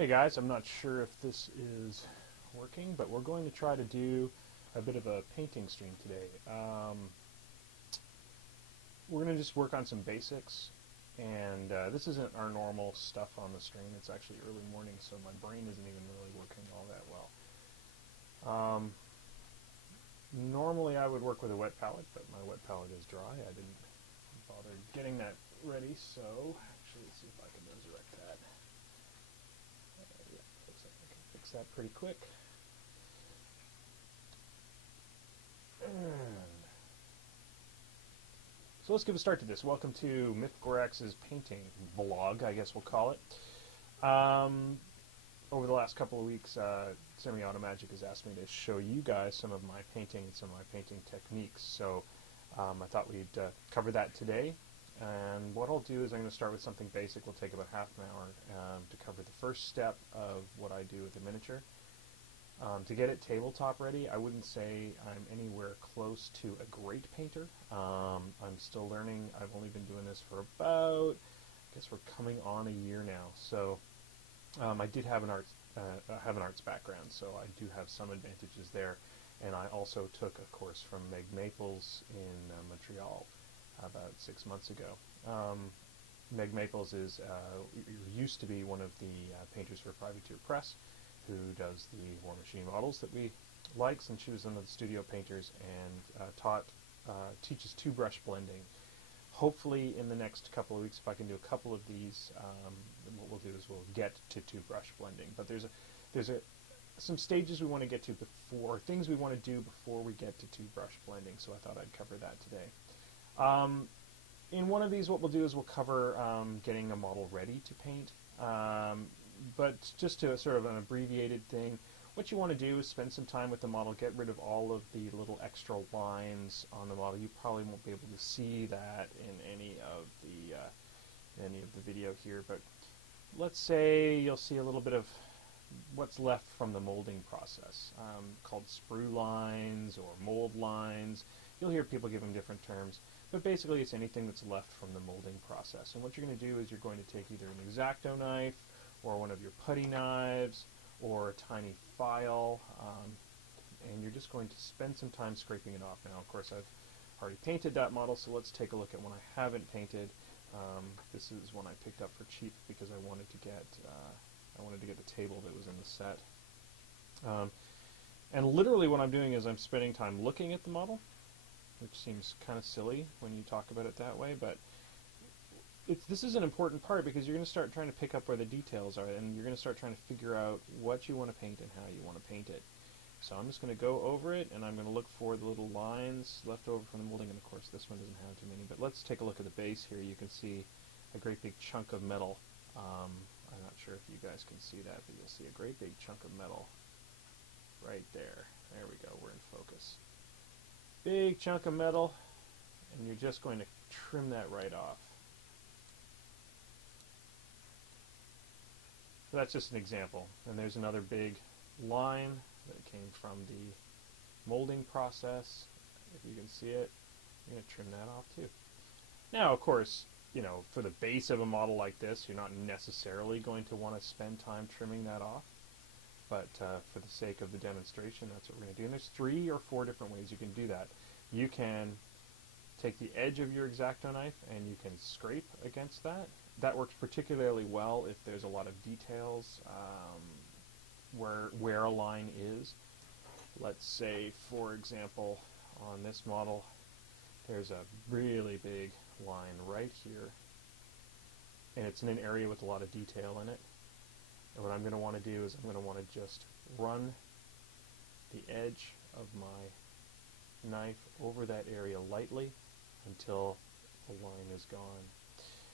Hey guys, I'm not sure if this is working, but we're going to try to do a bit of a painting stream today. We're going to just work on some basics, and this isn't our normal stuff on the stream. It's actually early morning, so my brain isn't even really working all that well. Normally I would work with a wet palette, but my wet palette is dry. I didn't bother getting that ready, so actually let's see if I can resurrect that. Yeah, looks like I can fix that pretty quick. So let's give a start to this. Welcome to Miffed Gorax's painting vlog, I guess we'll call it. Over the last couple of weeks, Semi-Auto Magic has asked me to show you guys some of my painting and some of my painting techniques. So I thought we'd cover that today. And what I'll do is I'm going to start with something basic. We'll take about half an hour to cover the first step of what I do with the miniature. To get it tabletop ready, I wouldn't say I'm anywhere close to a great painter. I'm still learning. I've only been doing this for about, I guess we're coming on a year now. So I did have an arts background, so I do have some advantages there. And I also took a course from Meg Maples in Montreal about 6 months ago. Meg Maples used to be one of the painters for Privateer Press, who does the War Machine models that we likes, and she was one of the studio painters and teaches two-brush blending. Hopefully in the next couple of weeks, if I can do a couple of these, what we'll do is we'll get to two-brush blending. But there's some stages we want to get to before, things we want to do before we get to two-brush blending, so I thought I'd cover that today. In one of these, what we'll do is we'll cover getting a model ready to paint. But just to sort of an abbreviated thing, what you want to do is spend some time with the model, get rid of all of the little extra lines on the model. You probably won't be able to see that in any of the video here, but let's say you'll see a little bit of what's left from the molding process, called sprue lines or mold lines. You'll hear people give them different terms, but basically it's anything that's left from the molding process. And what you're going to do is you're going to take either an X-Acto knife or one of your putty knives or a tiny file, and you're just going to spend some time scraping it off. Now, of course, I've already painted that model, so let's take a look at one I haven't painted. This is one I picked up for cheap because I wanted to get the table that was in the set. And literally what I'm doing is I'm spending time looking at the model, which seems kind of silly when you talk about it that way, but this is an important part because you're going to start trying to pick up where the details are, and you're going to start trying to figure out what you want to paint and how you want to paint it. So I'm just going to go over it, and I'm going to look for the little lines left over from the molding, and of course this one doesn't have too many, but let's take a look at the base here. You can see a great big chunk of metal. I'm not sure if you guys can see that, but you'll see a great big chunk of metal right there. There we go, we're in focus. Big chunk of metal, and you're just going to trim that right off. So that's just an example. And there's another big line that came from the molding process. If you can see it, you're going to trim that off too. Now, of course, you know, for the base of a model like this, you're not necessarily going to want to spend time trimming that off. But for the sake of the demonstration, that's what we're going to do. And there's 3 or 4 different ways you can do that. You can take the edge of your X-Acto knife and you can scrape against that. That works particularly well if there's a lot of details where a line is. Let's say, for example, on this model, there's a really big line right here, and it's in an area with a lot of detail in it. And what I'm going to want to do is I'm going to want to just run the edge of my knife over that area lightly until the line is gone.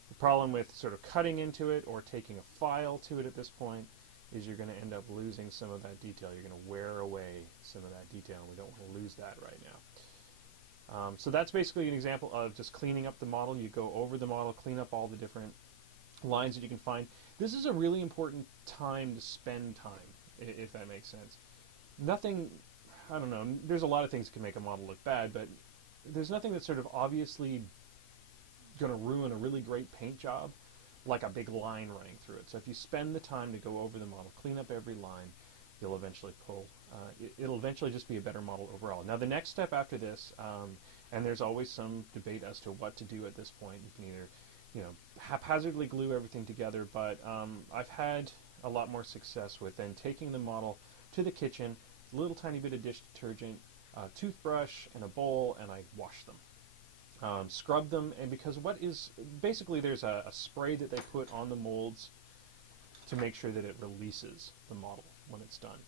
The problem with sort of cutting into it or taking a file to it at this point is you're going to end up losing some of that detail. You're going to wear away some of that detail, and we don't want to lose that right now. So that's basically an example of just cleaning up the model. You go over the model, clean up all the different lines that you can find. This is a really important time to spend time, if that makes sense. Nothing, I don't know, there's a lot of things that can make a model look bad, but there's nothing that's sort of obviously going to ruin a really great paint job like a big line running through it. So if you spend the time to go over the model, clean up every line, you'll eventually it'll eventually just be a better model overall. Now the next step after this, and there's always some debate as to what to do at this point. You can either, haphazardly glue everything together, but I've had a lot more success with then taking the model to the kitchen, a little tiny bit of dish detergent, a toothbrush, and a bowl, and I wash them. Scrub them, and because basically there's a spray that they put on the molds to make sure that it releases the model when it's done.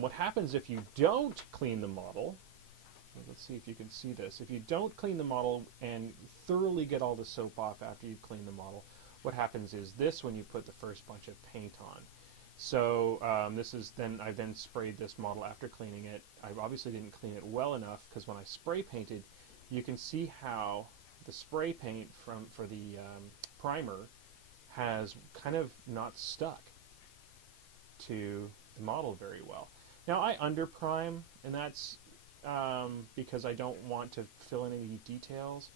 What happens if you don't clean the model, let's see if you can see this, if you don't clean the model and thoroughly get all the soap off after you've cleaned the model, what happens is this when you put the first bunch of paint on. So I then sprayed this model after cleaning it. I obviously didn't clean it well enough because when I spray painted, you can see how the spray paint for the primer has kind of not stuck to the model very well. Now I under prime, and that's because I don't want to fill in any details.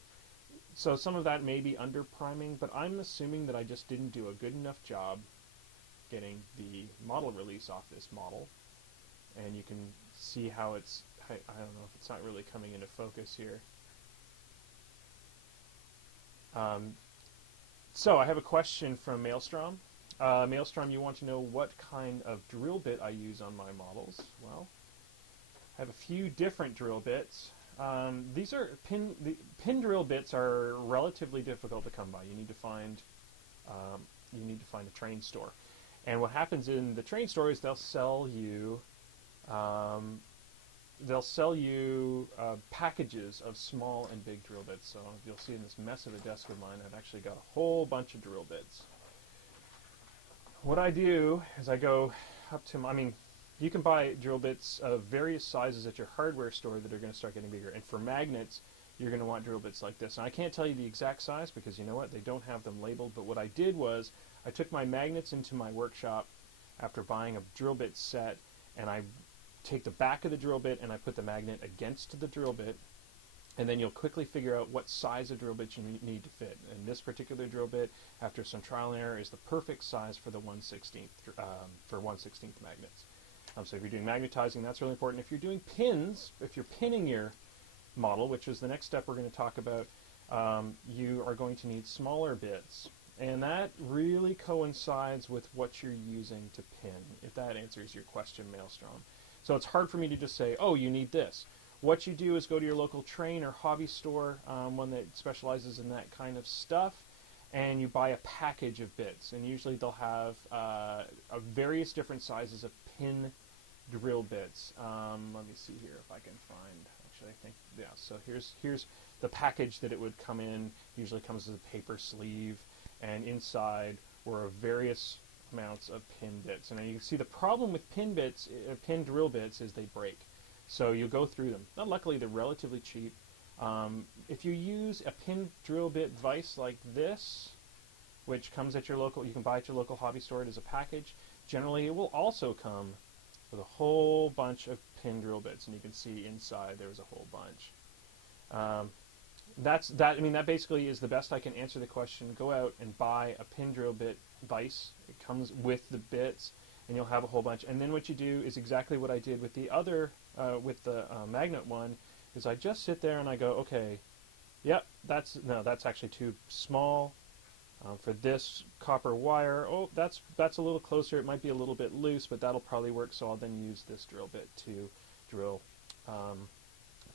So some of that may be under priming, but I'm assuming that I just didn't do a good enough job getting the model release off this model. And you can see how it's, I don't know if it's not really coming into focus here. So I have a question from Maelstrom. Maelstrom, you want to know what kind of drill bit I use on my models. Well, I have a few different drill bits. These are pin drill bits are relatively difficult to come by. You need to find a train store, and what happens in the train store is they'll sell you packages of small and big drill bits. So you'll see in this mess of a desk of mine, I've actually got a whole bunch of drill bits. What I do is I go up to you can buy drill bits of various sizes at your hardware store that are going to start getting bigger. And for magnets, you're going to want drill bits like this. And I can't tell you the exact size because you know what? They don't have them labeled. But what I did was I took my magnets into my workshop after buying a drill bit set, and I take the back of the drill bit and I put the magnet against the drill bit, and then you'll quickly figure out what size of drill bit you need to fit. And this particular drill bit, after some trial and error, is the perfect size for the 1/16 magnets. So if you're doing magnetizing, that's really important. If you're doing pins, if you're pinning your model, which is the next step we're going to talk about, you are going to need smaller bits. And that really coincides with what you're using to pin, if that answers your question, Maelstrom. So it's hard for me to just say, oh, you need this. What you do is go to your local train or hobby store, one that specializes in that kind of stuff, and you buy a package of bits. And usually they'll have various different sizes of pin drill bits. Let me see here if I can find. Actually, I think so here's the package that it would come in. Usually comes with a paper sleeve, and inside were various amounts of pin bits. And you can see the problem with pin drill bits is they break. So you go through them. Now, luckily, they're relatively cheap. If you use a pin drill bit vise like this, which comes at your local, you can buy at your local hobby store it as a package. Generally, it will also come with a whole bunch of pin drill bits, and you can see inside there's a whole bunch. That basically is the best I can answer the question. Go out and buy a pin drill bit vise. It comes with the bits, and you'll have a whole bunch. And then what you do is exactly what I did with the other, with the magnet one, is I just sit there and I go, okay, yep, that's actually too small. For this copper wire, oh, that's a little closer. It might be a little bit loose, but that'll probably work. So I'll then use this drill bit to drill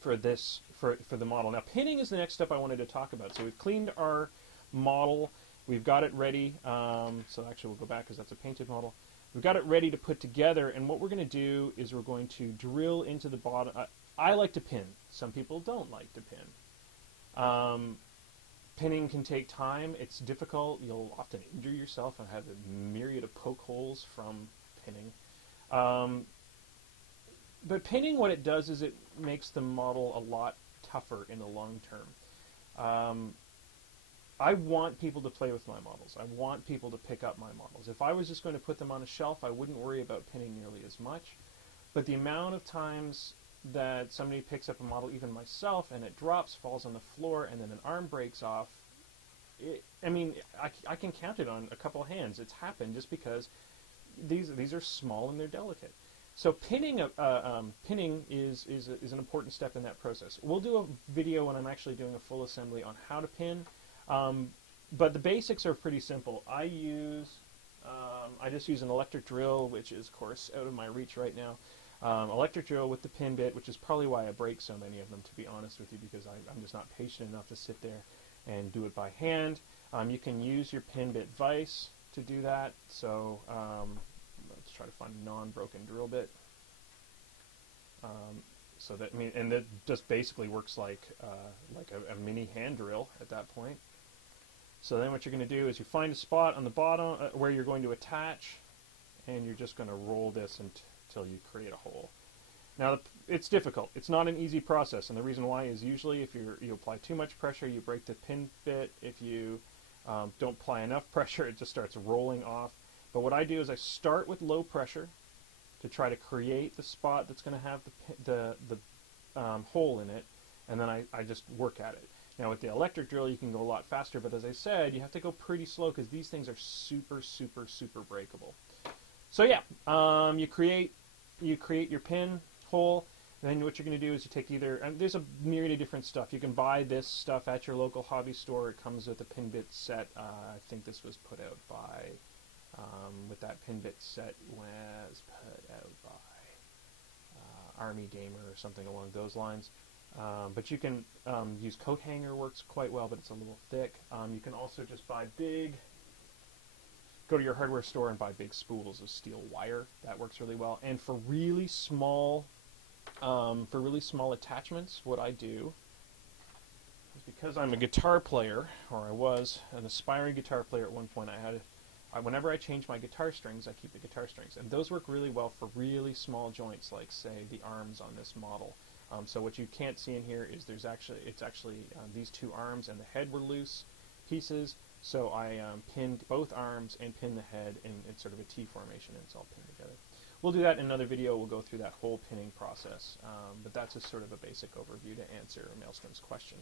for the model. Now, pinning is the next step I wanted to talk about. So we've cleaned our model. We've got it ready. So actually, we'll go back because that's a painted model. We've got it ready to put together, and what we're going to do is we're going to drill into the bottom. I like to pin. Some people don't like to pin. Pinning can take time. It's difficult. You'll often injure yourself and have a myriad of poke holes from pinning. But pinning, what it does is it makes the model a lot tougher in the long term. I want people to play with my models. I want people to pick up my models. If I was just going to put them on a shelf, I wouldn't worry about pinning nearly as much. But the amount of times that somebody picks up a model, even myself, and it drops, falls on the floor, and then an arm breaks off, I mean, I can count it on a couple of hands. It's happened just because these are small and they're delicate. So pinning is an important step in that process. We'll do a video when I'm actually doing a full assembly on how to pin, but the basics are pretty simple. I just use an electric drill, which is, of course, out of my reach right now. Electric drill with the pin bit, which is probably why I break so many of them, to be honest with you, because I'm just not patient enough to sit there and do it by hand. You can use your pin bit vise to do that. So let's try to find a non-broken drill bit. So that and that just basically works like a mini hand drill at that point. So then what you're going to do is you find a spot on the bottom where you're going to attach, and you're just going to roll this until you create a hole. Now it's difficult. It's not an easy process, and the reason why is usually if you apply too much pressure, you break the pin bit. If you don't apply enough pressure, it just starts rolling off. But what I do is I start with low pressure to try to create the spot that's going to have the hole in it, and then I just work at it. Now with the electric drill you can go a lot faster, but as I said, you have to go pretty slow because these things are super, super, super breakable. So yeah, you create your pin hole, and then what you're going to do is you take there's a myriad of different stuff. You can buy this stuff at your local hobby store. It comes with a pin bit set. I think this was put out by, with that pin bit set was put out by Army Gamer or something along those lines. But you can use coat hanger, works quite well, but it's a little thick. You can also just buy go to your hardware store and buy big spools of steel wire. That works really well. And for really small attachments, what I do is, because I'm a guitar player, or I was an aspiring guitar player at one point, whenever I change my guitar strings, I keep the guitar strings, and those work really well for really small joints, like say the arms on this model. So what you can't see in here is it's actually these two arms and the head were loose pieces. So I pinned both arms and pinned the head in sort of a T formation, and it's all pinned together. We'll do that in another video. We'll go through that whole pinning process, but that's just sort of a basic overview to answer Maelstrom's question.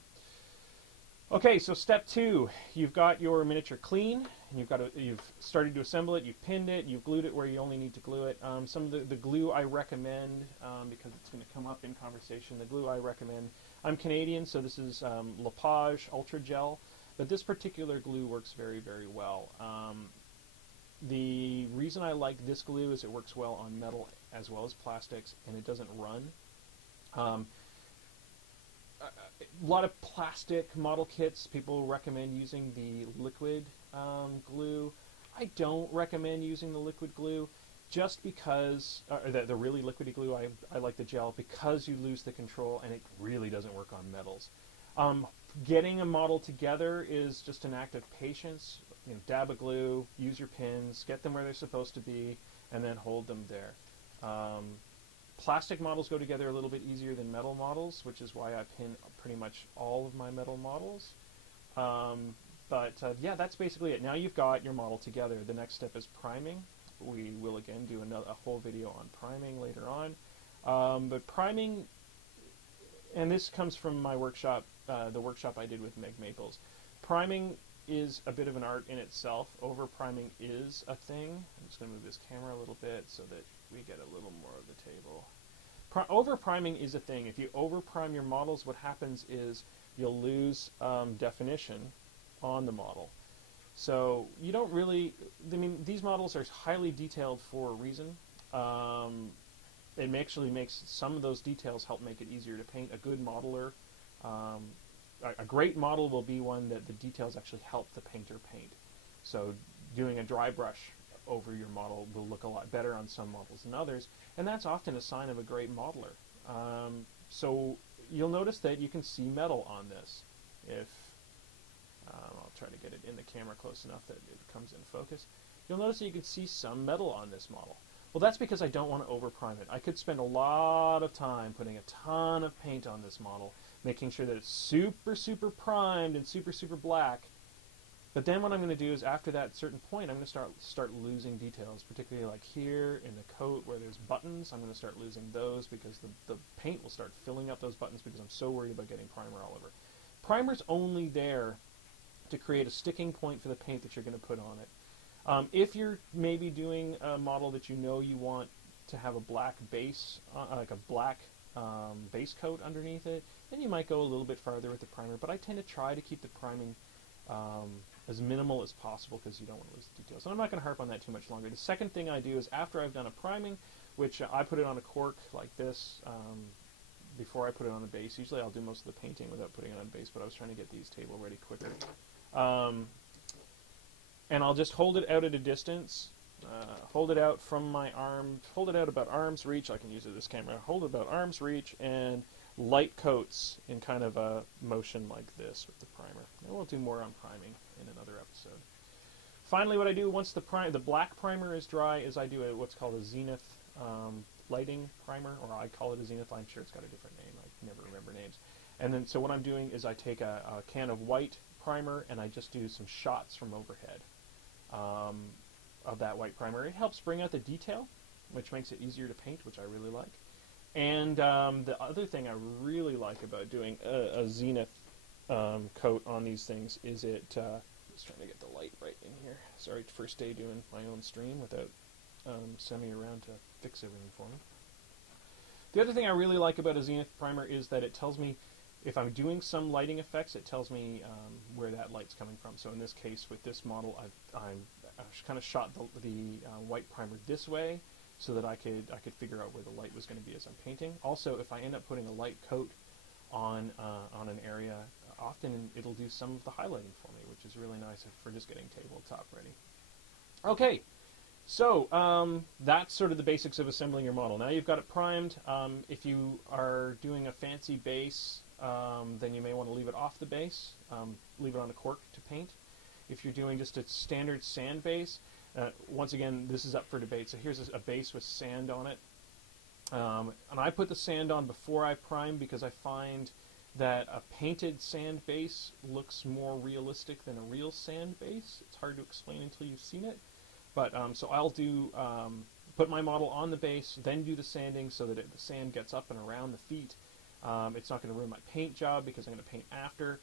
Okay, so step 2, you've got your miniature clean, and you've started to assemble it, you've pinned it, you've glued it where you only need to glue it. Some of the glue I recommend, because it's going to come up in conversation, the glue I recommend, I'm Canadian, so this is Lepage Ultra Gel, but this particular glue works very, very well. The reason I like this glue is it works well on metal as well as plastics, and it doesn't run. A lot of plastic model kits, people recommend using the liquid glue. I don't recommend using the liquid glue just because, the really liquidy glue, I like the gel because you lose the control and it really doesn't work on metals. Getting a model together is just an act of patience. You know, dab a glue, use your pins, get them where they're supposed to be, and then hold them there. Plastic models go together a little bit easier than metal models, which is why I pin pretty much all of my metal models. Yeah, that's basically it. Now you've got your model together. The next step is priming. We will again do a whole video on priming later on. But priming, and this comes from my workshop, the workshop I did with Meg Maples. Priming is a bit of an art in itself. Over priming is a thing. I'm just going to move this camera a little bit so that we get a little more of the table. Over priming is a thing. If you over prime your models, what happens is you'll lose definition on the model. So you don't really, I mean, these models are highly detailed for a reason. It actually makes some of those details help make it easier to paint. A good modeler, a great model will be one that the details actually help the painter paint. So doing a dry brush over your model will look a lot better on some models than others, and that's often a sign of a great modeler. So you'll notice that you can see metal on this. If I'll try to get it in the camera close enough that it comes in focus. You'll notice that you can see some metal on this model. Well, that's because I don't want to over prime it. I could spend a lot of time putting a ton of paint on this model, making sure that it's super, super primed and super, super black. But then what I'm going to do is, after that certain point, I'm going to start losing details, particularly like here in the coat where there's buttons. I'm going to start losing those because the paint will start filling up those buttons because I'm so worried about getting primer all over. Primer's only there to create a sticking point for the paint that you're going to put on it. If you're maybe doing a model that you know you want to have a black base, like a black base coat underneath it, then you might go a little bit farther with the primer, but I tend to try to keep the priming as minimal as possible because you don't want to lose the details. So I'm not going to harp on that too much longer. The second thing I do is after I've done a priming, which I put it on a cork like this before I put it on the base. Usually I'll do most of the painting without putting it on base, but I was trying to get these table ready quicker. And I'll just hold it out at a distance, hold it out from my arm, hold it out about arm's reach. I can use it with this camera. Hold it about arm's reach and light coats in kind of a motion like this with the primer. And we'll do more on priming in another episode. Finally, what I do once the black primer is dry is I do what's called a zenith lighting primer, or I call it a zenith. I'm sure it's got a different name. I never remember names. And then so what I'm doing is I take a can of white primer and I just do some shots from overhead of that white primer. It helps bring out the detail, which makes it easier to paint, which I really like. And the other thing I really like about doing a zenith coat on these things is it, just trying to get the light right in here. Sorry, first day doing my own stream without sending me around to fix everything for me. The other thing I really like about a zenith primer is that it tells me if I'm doing some lighting effects, it tells me where that light's coming from. So in this case, with this model, I've kind of shot the white primer this way so that I could figure out where the light was going to be as I'm painting. Also, if I end up putting a light coat on an area, often it'll do some of the highlighting for me, which is really nice for just getting tabletop ready. Okay, so that's sort of the basics of assembling your model. Now you've got it primed. If you are doing a fancy base, then you may want to leave it off the base, leave it on a cork to paint. If you're doing just a standard sand base, once again, this is up for debate. So here's a base with sand on it. And I put the sand on before I prime because I find that a painted sand base looks more realistic than a real sand base. It's hard to explain until you've seen it. But so I'll do put my model on the base, then do the sanding so that the sand gets up and around the feet. It's not going to ruin my paint job because I'm going to paint after.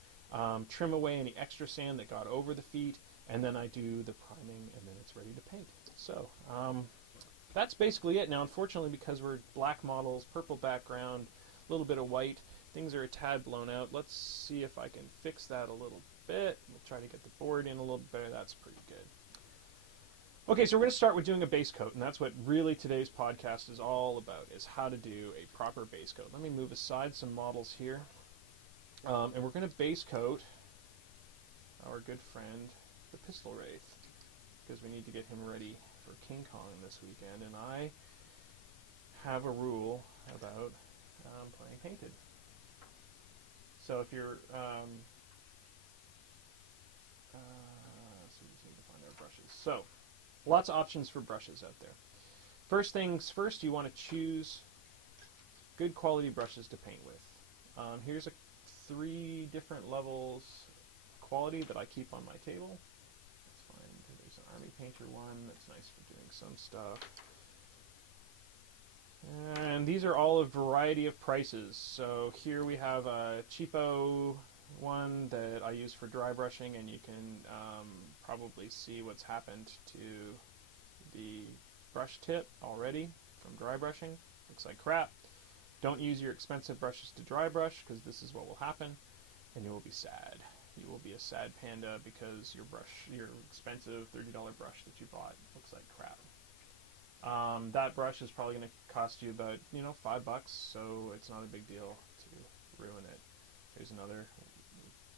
Trim away any extra sand that got over the feet, and then I do the priming, and then it's ready to paint. So that's basically it. Now, unfortunately, because we're black models, purple background, a little bit of white, things are a tad blown out. Let's see if I can fix that a little bit. We'll try to get the board in a little bit better. That's pretty good. Okay, so we're going to start with doing a base coat, and that's what really today's podcast is all about, is how to do a proper base coat. Let me move aside some models here, and we're going to base coat our good friend, the Pistol Wraith, because we need to get him ready for King Kong this weekend, and I have a rule about playing painted. So if you're, so we just need to find our brushes. So, lots of options for brushes out there. First things first, you want to choose good quality brushes to paint with. Here's 3 different levels of quality that I keep on my table. Let's find, there's an Army Painter one that's nice for doing some stuff. And these are all a variety of prices. So here we have a cheapo one that I use for dry brushing, and you can probably see what's happened to the brush tip already from dry brushing. Looks like crap. Don't use your expensive brushes to dry brush, because this is what will happen, and you will be sad. You will be a sad panda because your expensive $30 brush that you bought looks like crap. That brush is probably going to cost you about, $5, so it's not a big deal to ruin it. Here's another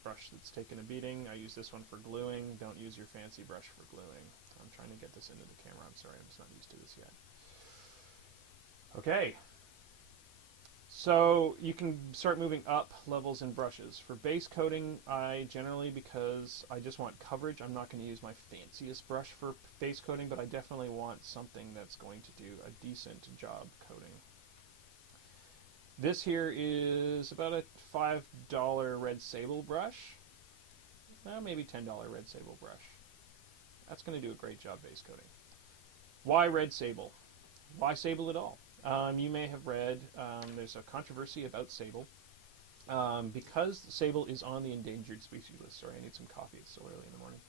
brush that's taken a beating. I use this one for gluing. Don't use your fancy brush for gluing. I'm trying to get this into the camera. I'm sorry, I'm just not used to this yet. Okay. So you can start moving up levels in brushes. For base coating, I generally, because I just want coverage, I'm not going to use my fanciest brush for base coating, but I definitely want something that's going to do a decent job coating. This here is about a $5 red sable brush. Maybe $10 red sable brush. That's going to do a great job base coating. Why red sable? Why sable at all? You may have read there's a controversy about sable. Because sable is on the endangered species list. Sorry, I need some coffee. It's so early in the morning.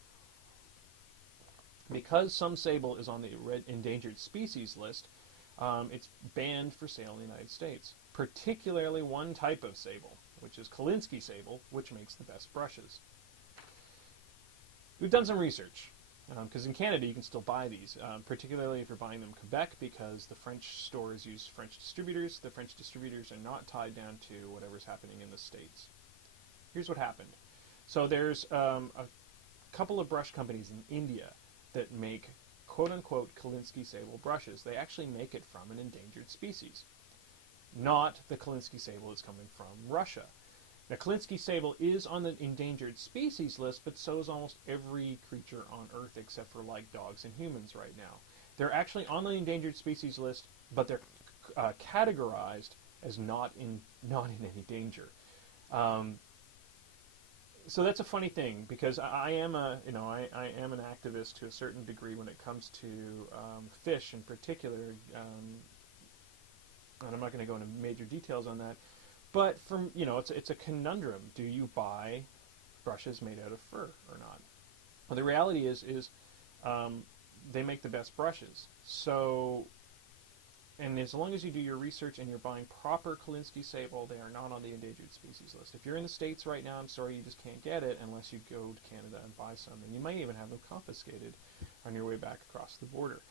Because some sable is on the endangered species list, it's banned for sale in the United States. Particularly one type of sable, which is Kolinsky sable, which makes the best brushes. We've done some research, because in Canada you can still buy these, particularly if you're buying them in Quebec, because the French stores use French distributors. The French distributors are not tied down to whatever's happening in the States. Here's what happened. So there's a couple of brush companies in India that make quote-unquote Kolinsky sable brushes. They actually make it from an endangered species, not the Kolinsky sable that's coming from Russia. Now, Kolinsky sable is on the endangered species list, but so is almost every creature on Earth except for like dogs and humans right now. They're actually on the endangered species list, but they're categorized as not in any danger. So that's a funny thing, because I am an activist to a certain degree when it comes to fish in particular, and I'm not going to go into major details on that. But it's a conundrum. Do you buy brushes made out of fur or not? Well, the reality is they make the best brushes. So, and as long as you do your research and you're buying proper Kolinsky sable, they are not on the endangered species list. If you're in the States right now, I'm sorry, you just can't get it unless you go to Canada and buy some. And you might even have them confiscated on your way back across the border.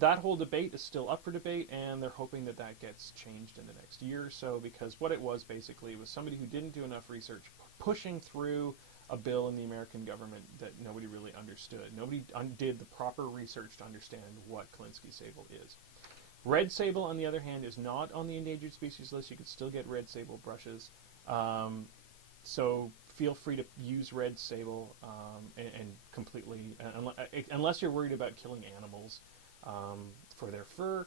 That whole debate is still up for debate, and they're hoping that that gets changed in the next year or so, because what it was basically was somebody who didn't do enough research pushing through a bill in the American government that nobody really understood. Nobody did the proper research to understand what Kolinsky sable is. Red sable, on the other hand, is not on the endangered species list. You can still get red sable brushes. So feel free to use red sable and completely, unless you're worried about killing animals for their fur,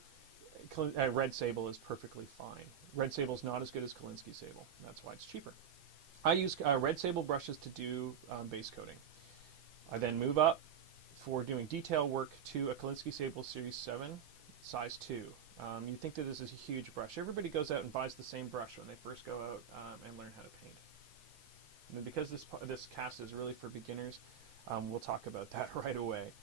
red sable is perfectly fine. Red sable is not as good as Kolinsky sable. That's why it's cheaper. I use red sable brushes to do base coating. I then move up for doing detail work to a Kolinsky sable Series 7, size 2. You'd think that this is a huge brush. Everybody goes out and buys the same brush when they first go out and learn how to paint. And because this cast is really for beginners, we'll talk about that right away.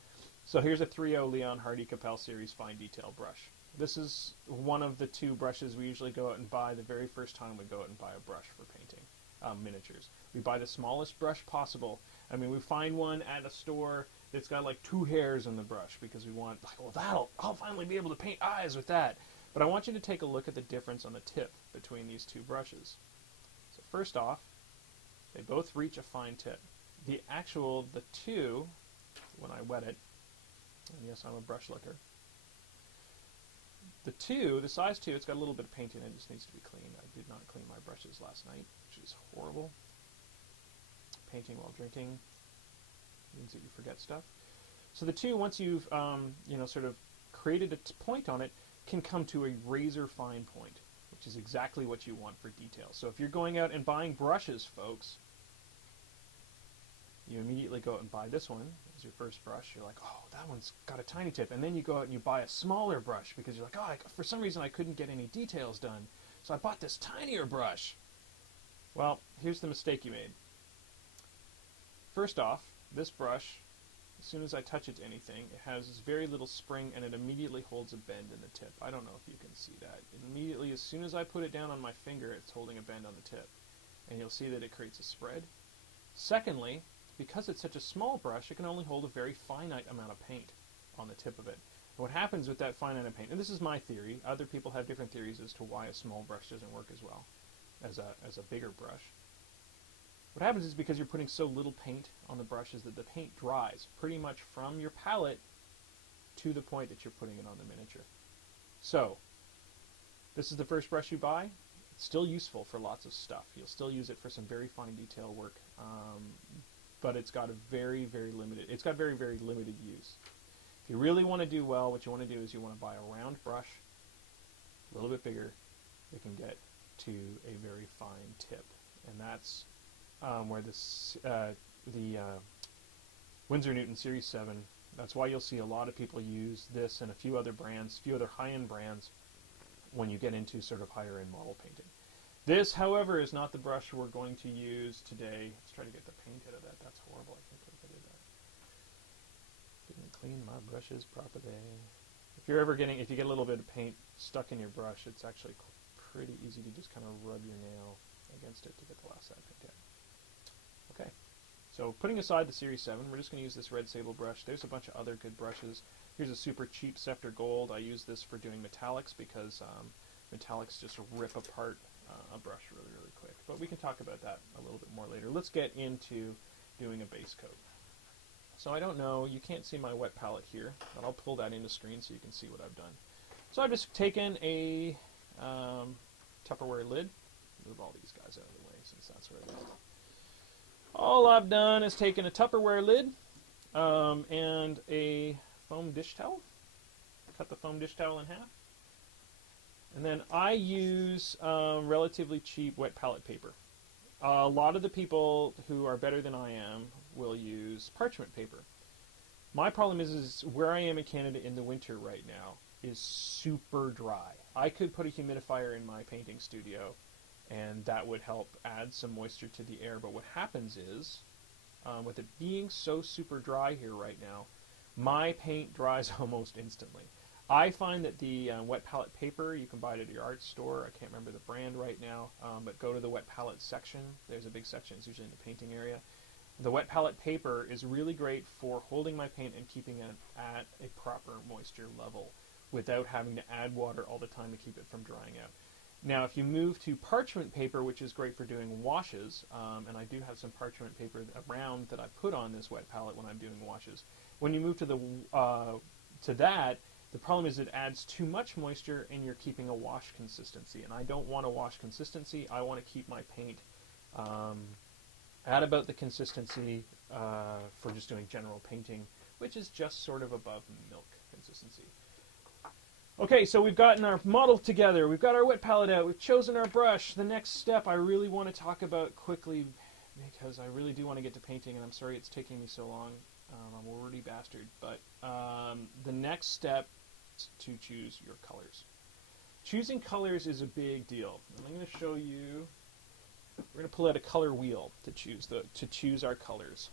So here's a 3.0 Leon Hardy Capel Series Fine Detail brush. This is one of the two brushes we usually go out and buy the very first time we go out and buy a brush for painting miniatures. We buy the smallest brush possible. I mean, we find one at a store that's got like 2 hairs in the brush because we want, like, well, I'll finally be able to paint eyes with that. But I want you to take a look at the difference on the tip between these two brushes. So first off, they both reach a fine tip. The 2, when I wet it, and yes, I'm a brush licker, the size 2, it's got a little bit of paint in it. It just needs to be cleaned. I did not clean my brushes last night, which is horrible. Painting while drinking means that you forget stuff. So the 2, once you've sort of created a point on it, can come to a razor fine point, which is exactly what you want for detail. So if you're going out and buying brushes, folks, you immediately go out and buy this one as your first brush. You're like, oh, that one's got a tiny tip. And then you go out and you buy a smaller brush because you're like, oh, for some reason I couldn't get any details done, so I bought this tinier brush. Well, here's the mistake you made. First off, this brush, as soon as I touch it to anything, it has this very little spring and it immediately holds a bend in the tip. I don't know if you can see that. It immediately, as soon as I put it down on my finger, it's holding a bend on the tip. And you'll see that it creates a spread. Secondly, because it's such a small brush, it can only hold a very finite amount of paint on the tip of it. And what happens with that finite amount of paint, and this is my theory, other people have different theories as to why a small brush doesn't work as well as a bigger brush. What happens is because you're putting so little paint on the brushes that the paint dries pretty much from your palette to the point that you're putting it on the miniature. So, this is the first brush you buy. It's still useful for lots of stuff. You'll still use it for some very fine detail work, but it's got a very, very limited use. If you really want to do well, what you want to do is you want to buy a round brush, a little bit bigger, that can get to a very fine tip. And that's where the Winsor Newton Series 7, that's why you'll see a lot of people use this and a few other brands, a few other high-end brands when you get into sort of higher-end model painting. This, however, is not the brush we're going to use today. Let's try to get the paint out of that. That's horrible. I can't believe I did that. Didn't clean my brushes properly. If you get a little bit of paint stuck in your brush, it's actually pretty easy to just kind of rub your nail against it to get the last of that paint out. Okay, so putting aside the Series 7, we're just going to use this red sable brush. There's a bunch of other good brushes. Here's a super cheap Scepter Gold. I use this for doing metallics because metallics just rip apart a brush really, really quick. But we can talk about that a little bit more later. Let's get into doing a base coat. So I don't know, you can't see my wet palette here, but I'll pull that into screen so you can see what I've done. So I've just taken a Tupperware lid. Move all these guys out of the way since that's where it is. All I've done is taken a Tupperware lid and a foam dish towel. Cut the foam dish towel in half. And then I use relatively cheap wet palette paper. A lot of the people who are better than I am will use parchment paper. My problem is where I am in Canada in the winter right now is super dry. I could put a humidifier in my painting studio and that would help add some moisture to the air. But what happens is, with it being so super dry here right now, my paint dries almost instantly. I find that the wet palette paper, you can buy it at your art store. I can't remember the brand right now, but go to the wet palette section. There's a big section. It's usually in the painting area. The wet palette paper is really great for holding my paint and keeping it at a proper moisture level without having to add water all the time to keep it from drying out. Now, if you move to parchment paper, which is great for doing washes, and I do have some parchment paper around that I put on this wet palette when I'm doing washes. When you move to that, the problem is it adds too much moisture and you're keeping a wash consistency. And I don't want a wash consistency. I want to keep my paint at about the consistency for just doing general painting, which is just sort of above milk consistency. Okay, so we've gotten our model together. We've got our wet palette out. We've chosen our brush. The next step I really want to talk about quickly because I really do want to get to painting, and I'm sorry it's taking me so long. I'm a wordy bastard. But the next step to choose your colors. Choosing colors is a big deal. And I'm going to show you. We're going to pull out a color wheel to choose our colors.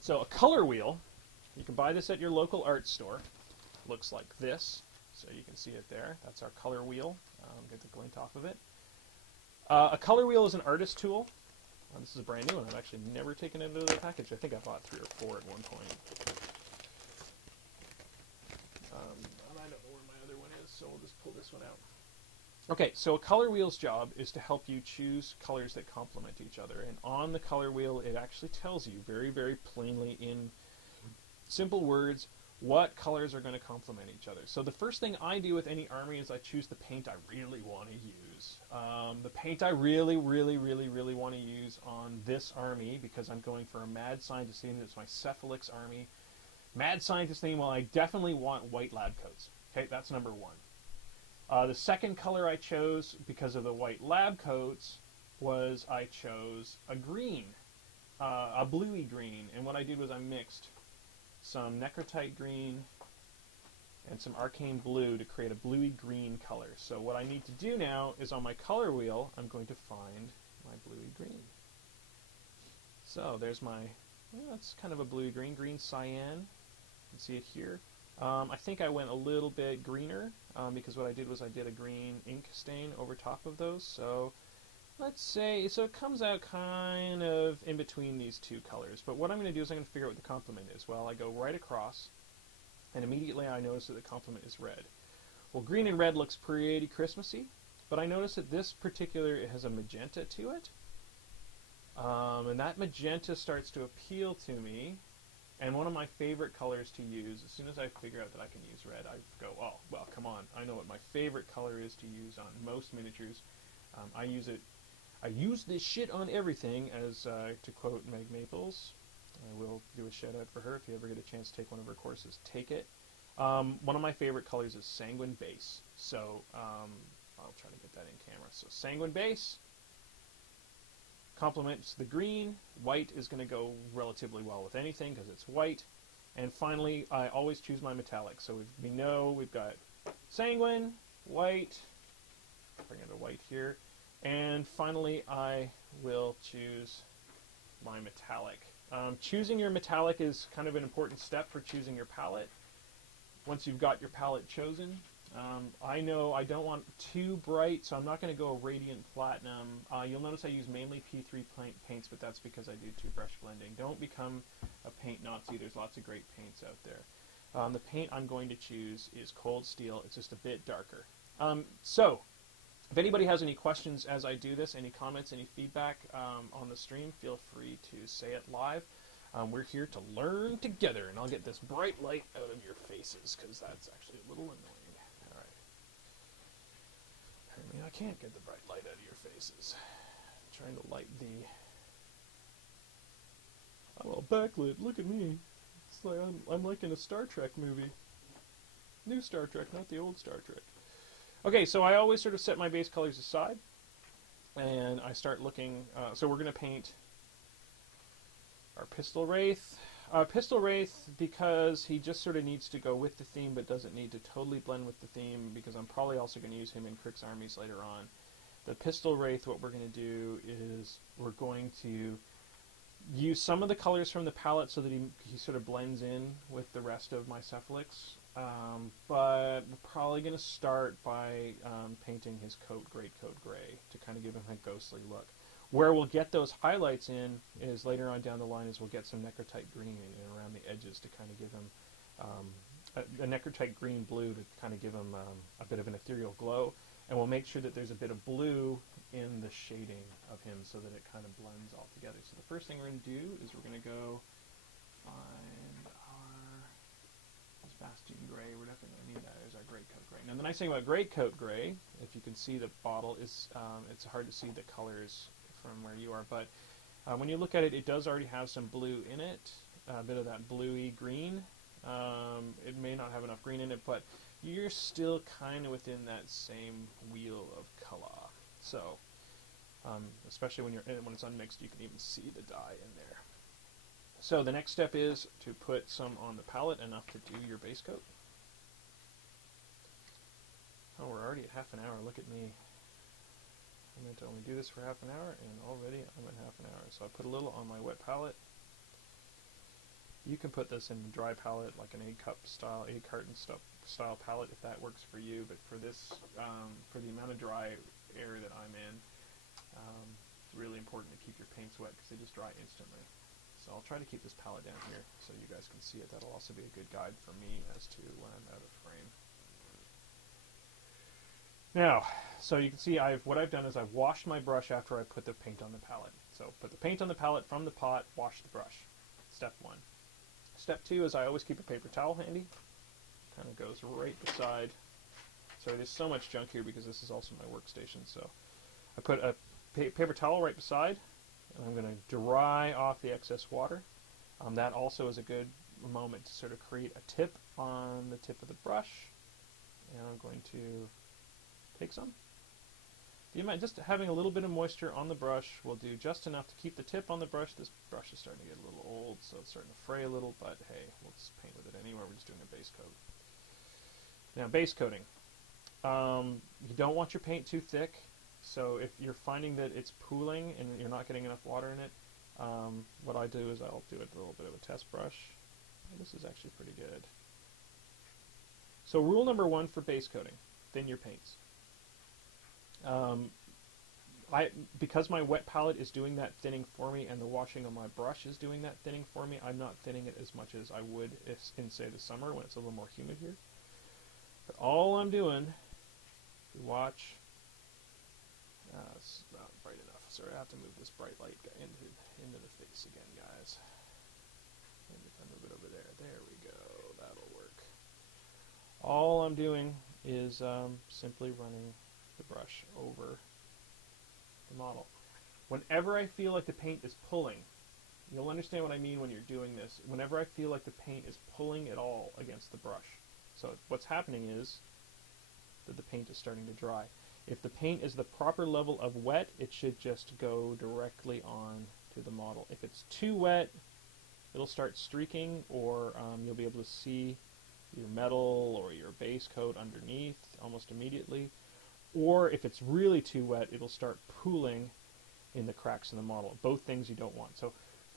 So a color wheel, you can buy this at your local art store. Looks like this, so you can see it there. That's our color wheel. Get the glint off of it. A color wheel is an artist tool. This is a brand new one. I've actually never taken it out of the package. I think I bought 3 or 4 at one point. And I don't know where my other one is, so we'll just pull this one out. Okay, so a color wheel's job is to help you choose colors that complement each other. And on the color wheel, it actually tells you very, very plainly in simple words what colors are going to complement each other. So the first thing I do with any army is I choose the paint I really want to use. The paint I really, really, really, really want to use on this army, because I'm going for a mad scientist theme. It's my Cephalix army. Mad scientist theme, well, I definitely want white lab coats. Okay, that's number 1. The second color I chose, because of the white lab coats, was I chose a green, a bluey green. And what I did was I mixed some necrotite green and some arcane blue to create a bluey green color. So what I need to do now is on my color wheel, I'm going to find my bluey green. So there's my, well, that's kind of a bluey green, green cyan. You can see it here. I think I went a little bit greener because what I did was I did a green ink stain over top of those. So let's say, so it comes out kind of in between these two colors. But what I'm going to do is I'm going to figure out what the complement is. Well, I go right across, and immediately I notice that the complement is red. Well, green and red looks pretty Christmassy, but I notice that this particular, it has a magenta to it. And that magenta starts to appeal to me. And one of my favorite colors to use, as soon as I figure out that I can use red, I go, oh, well, come on. I know what my favorite color is to use on most miniatures. I use this shit on everything, as to quote Meg Maples. I will do a shout out for her. If you ever get a chance to take one of her courses, take it. One of my favorite colors is Sanguine Base. So I'll try to get that in camera. So Sanguine Base complements the green. White is going to go relatively well with anything because it's white. And finally, I always choose my metallic. So we know we've got Sanguine, white, bring it to white here. And finally, I will choose my metallic. Choosing your metallic is kind of an important step for choosing your palette. Once you've got your palette chosen, I know I don't want too bright, so I'm not going to go radiant platinum. You'll notice I use mainly P3 paints, but that's because I do two brush blending. Don't become a paint Nazi. There's lots of great paints out there. The paint I'm going to choose is Cold Steel. It's just a bit darker. So, if anybody has any questions as I do this, any comments, any feedback on the stream, feel free to say it live. We're here to learn together, and I'll get this bright light out of your faces, because that's actually a little annoying. All right. Apparently I can't get the bright light out of your faces. I'm trying to light the... I'm all backlit. Look at me. It's like I'm like in a Star Trek movie. New Star Trek, not the old Star Trek. Okay, so I always sort of set my base colors aside, and I start looking. So we're going to paint our Pistol Wraith. Pistol Wraith, because he just sort of needs to go with the theme, but doesn't need to totally blend with the theme, because I'm probably also going to use him in Crick's armies later on. The Pistol Wraith, what we're going to do is we're going to use some of the colors from the palette so that he sort of blends in with the rest of my cephalics. But we're probably going to start by painting his coat, Great Coat Gray, to kind of give him a ghostly look. Where we'll get those highlights in is later on down the line, is we'll get some necrotite green in around the edges to kind of give him a necrotite green blue to kind of give him a bit of an ethereal glow. And we'll make sure that there's a bit of blue in the shading of him so that it kind of blends all together. So the first thing we're going to do is we're going to go find our Bastion Gray. We're definitely going to need that as our Great Coat Gray. Now the nice thing about Great Coat Gray, if you can see the bottle, is it's hard to see the colors from where you are, but when you look at it, it does already have some blue in it, a bit of that bluey green. It may not have enough green in it, but you're still kind of within that same wheel of color. So, especially when it's unmixed, you can even see the dye in there. So the next step is to put some on the palette, enough to do your base coat. Oh, we're already at half an hour. Look at me. I meant to only do this for half an hour, and already I'm at half an hour. So I put a little on my wet palette. You can put this in a dry palette, like an egg carton style palette, if that works for you. But for this, for the amount of dry air that I'm in, it's really important to keep your paints wet because they just dry instantly. So I'll try to keep this palette down here so you guys can see it. That'll also be a good guide for me as to when I'm out of frame. Now, so you can see what I've done is I've washed my brush after I put the paint on the palette. So put the paint on the palette from the pot, wash the brush. Step 1. Step 2 is I always keep a paper towel handy. Kind of goes right beside. Sorry, there's so much junk here because this is also my workstation. So I put a paper towel right beside, and I'm going to dry off the excess water. That also is a good moment to sort of create a tip on the tip of the brush. And I'm going to take some. Just having a little bit of moisture on the brush will do just enough to keep the tip on the brush. This brush is starting to get a little old, so it's starting to fray a little, but hey, we'll just paint with it anyway. We're just doing a base coat. Now, base coating. You don't want your paint too thick, so if you're finding that it's pooling and you're not getting enough water in it, what I do is I'll do a little bit of a test brush. And this is actually pretty good. So rule number 1 for base coating, thin your paints. Because my wet palette is doing that thinning for me and the washing of my brush is doing that thinning for me, I'm not thinning it as much as I would in, say, the summer when it's a little more humid here. But all I'm doing, if you watch, it's not bright enough. Sorry, I have to move this bright light into the face again, guys. Maybe if I move it over there. There we go. That'll work. All I'm doing is simply running the brush over the model. Whenever I feel like the paint is pulling, you'll understand what I mean when you're doing this. Whenever I feel like the paint is pulling at all against the brush. So what's happening is that the paint is starting to dry. If the paint is the proper level of wet, it should just go directly on to the model. If it's too wet, it'll start streaking, or you'll be able to see your metal or your base coat underneath almost immediately. or if it's really too wet, it'll start pooling in the cracks in the model. Both things you don't want. So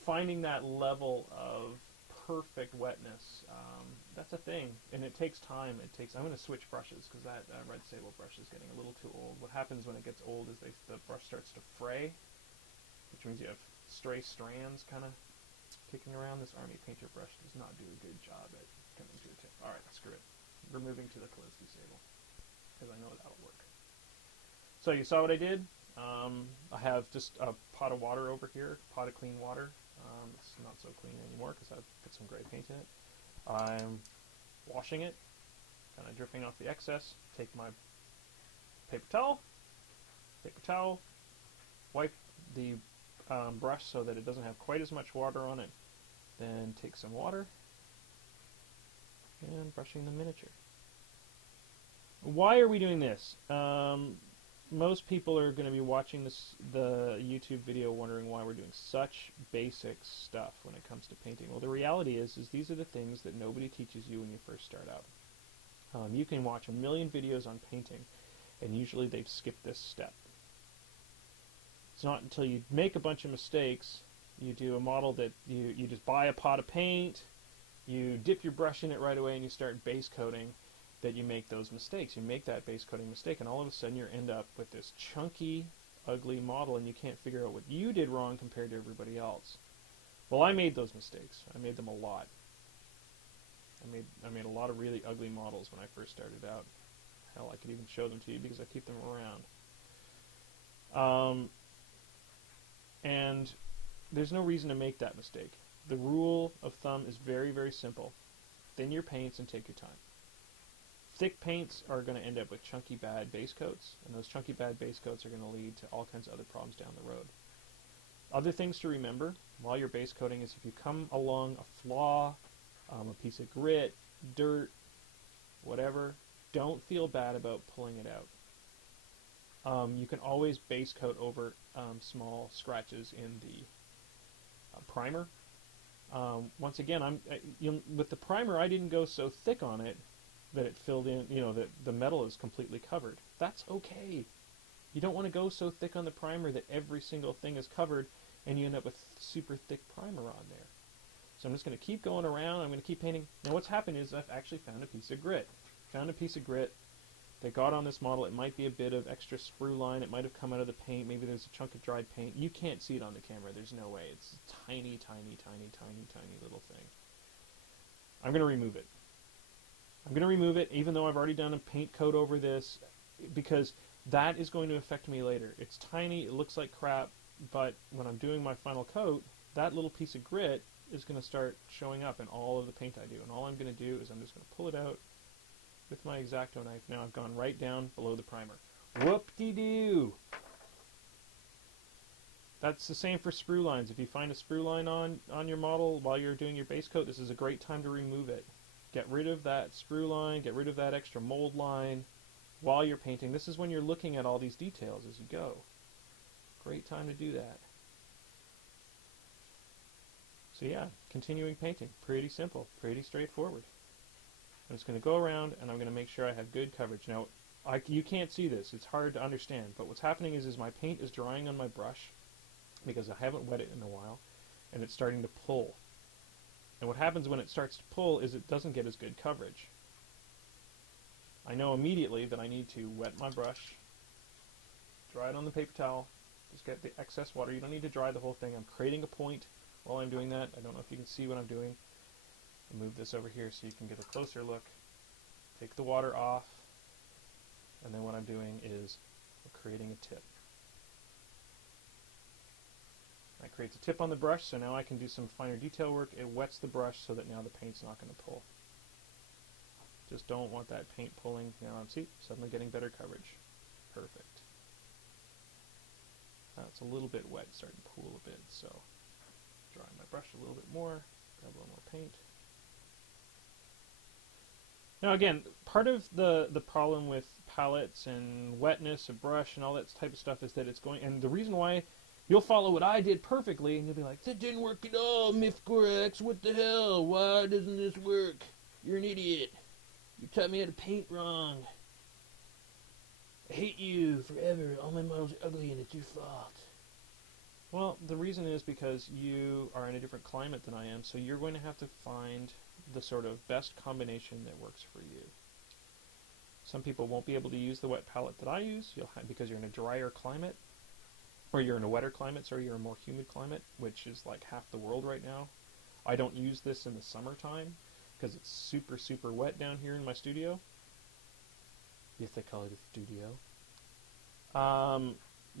finding that level of perfect wetness, that's a thing, and it takes time. I'm going to switch brushes because that red sable brush is getting a little too old. What happens when it gets old is the brush starts to fray, which means you have stray strands kind of kicking around. This Army Painter brush does not do a good job at coming to a tip. All right, screw it. We're moving to the Kolinsky sable because I know that'll work. So you saw what I did. I have just a pot of water over here, pot of clean water. It's not so clean anymore because I've put some gray paint in it. I'm washing it, kind of dripping off the excess. Take my paper towel, wipe the brush so that it doesn't have quite as much water on it. Then take some water and brushing the miniature. Why are we doing this? Most people are going to be watching the YouTube video wondering why we're doing such basic stuff when it comes to painting. Well, the reality is these are the things that nobody teaches you when you first start out. You can watch a million videos on painting, and usually they've skipped this step. It's not until you make a bunch of mistakes, you do a model that you just buy a pot of paint, you dip your brush in it right away, and you start base coating, that you make those mistakes. You make that base coating mistake, and all of a sudden you end up with this chunky, ugly model, and you can't figure out what you did wrong compared to everybody else. Well, I made those mistakes. I made them a lot. I made a lot of really ugly models when I first started out. Hell, I could even show them to you because I keep them around. And there's no reason to make that mistake. The rule of thumb is very, very simple. Thin your paints and take your time. Thick paints are going to end up with chunky bad base coats, and those chunky bad base coats are going to lead to all kinds of other problems down the road. Other things to remember while you're base coating is if you come along a flaw, a piece of grit, dirt, whatever, don't feel bad about pulling it out. You can always base coat over small scratches in the primer. Once again, with the primer, I didn't go so thick on it that it filled in, that the metal is completely covered. That's okay. You don't want to go so thick on the primer that every single thing is covered and you end up with super thick primer on there. So I'm just going to keep going around. I'm going to keep painting. Now what's happened is I've actually found a piece of grit. That got on this model. It might be a bit of extra sprue line. It might have come out of the paint. Maybe there's a chunk of dried paint. You can't see it on the camera. There's no way. It's a tiny, tiny, tiny, tiny, tiny little thing. I'm going to remove it. I'm going to remove it even though I've already done a paint coat over this because that is going to affect me later. It's tiny, it looks like crap, but when I'm doing my final coat, that little piece of grit is going to start showing up in all of the paint I do. And all I'm going to do is I'm just going to pull it out with my X-Acto knife. Now I've gone right down below the primer. Whoop-de-doo! That's the same for sprue lines. If you find a sprue line on your model while you're doing your base coat, this is a great time to remove it. Get rid of that sprue line, get rid of that extra mold line while you're painting. This is when you're looking at all these details as you go. Great time to do that. So yeah, continuing painting. Pretty simple, pretty straightforward. I'm just going to go around and I'm going to make sure I have good coverage. Now, you can't see this. It's hard to understand. But what's happening is my paint is drying on my brush because I haven't wet it in a while, and it's starting to pull. And what happens when it starts to pull is it doesn't get as good coverage. I know immediately that I need to wet my brush, dry it on the paper towel, just get the excess water. You don't need to dry the whole thing. I'm creating a point while I'm doing that. I don't know if you can see what I'm doing. I'll move this over here so you can get a closer look. Take the water off, and then what I'm doing is creating a tip. That creates a tip on the brush, so now I can do some finer detail work. It wets the brush so that now the paint's not going to pull. Just don't want that paint pulling. Now I'm suddenly getting better coverage. Perfect. It's a little bit wet, starting to pool a bit, so dry my brush a little bit more, grab a little more paint. Now again, part of the problem with palettes and wetness of brush and all that type of stuff is that it's going, and the reason why you'll follow what I did perfectly and you'll be like, that didn't work at all, Miffed Gorax, what the hell, why doesn't this work? You're an idiot. You taught me how to paint wrong. I hate you forever. All my models are ugly and it's your fault. Well, the reason is because you are in a different climate than I am, so you're going to have to find the sort of best combination that works for you. Some people won't be able to use the wet palette that I use because you're in a drier climate, or you're in a wetter climate, so you're in a more humid climate, which is like half the world right now. I don't use this in the summertime because it's super, super wet down here in my studio. Yes, they call it a studio.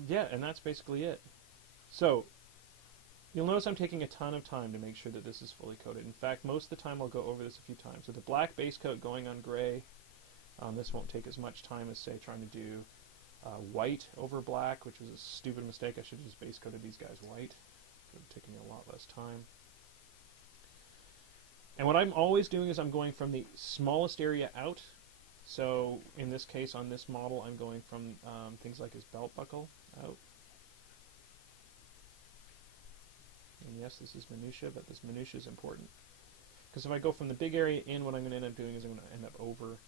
Yeah, and that's basically it. So, you'll notice I'm taking a ton of time to make sure that this is fully coated. In fact, most of the time I'll go over this a few times. With the black base coat going on gray, this won't take as much time as, say, trying to do white over black, which was a stupid mistake. I should have just base coated these guys white. It would have taken me a lot less time. And what I'm always doing is I'm going from the smallest area out. So, in this case, on this model, I'm going from things like his belt buckle out. And yes, this is minutia, but this minutia is important. Because if I go from the big area in, what I'm going to end up doing is I'm going to end up over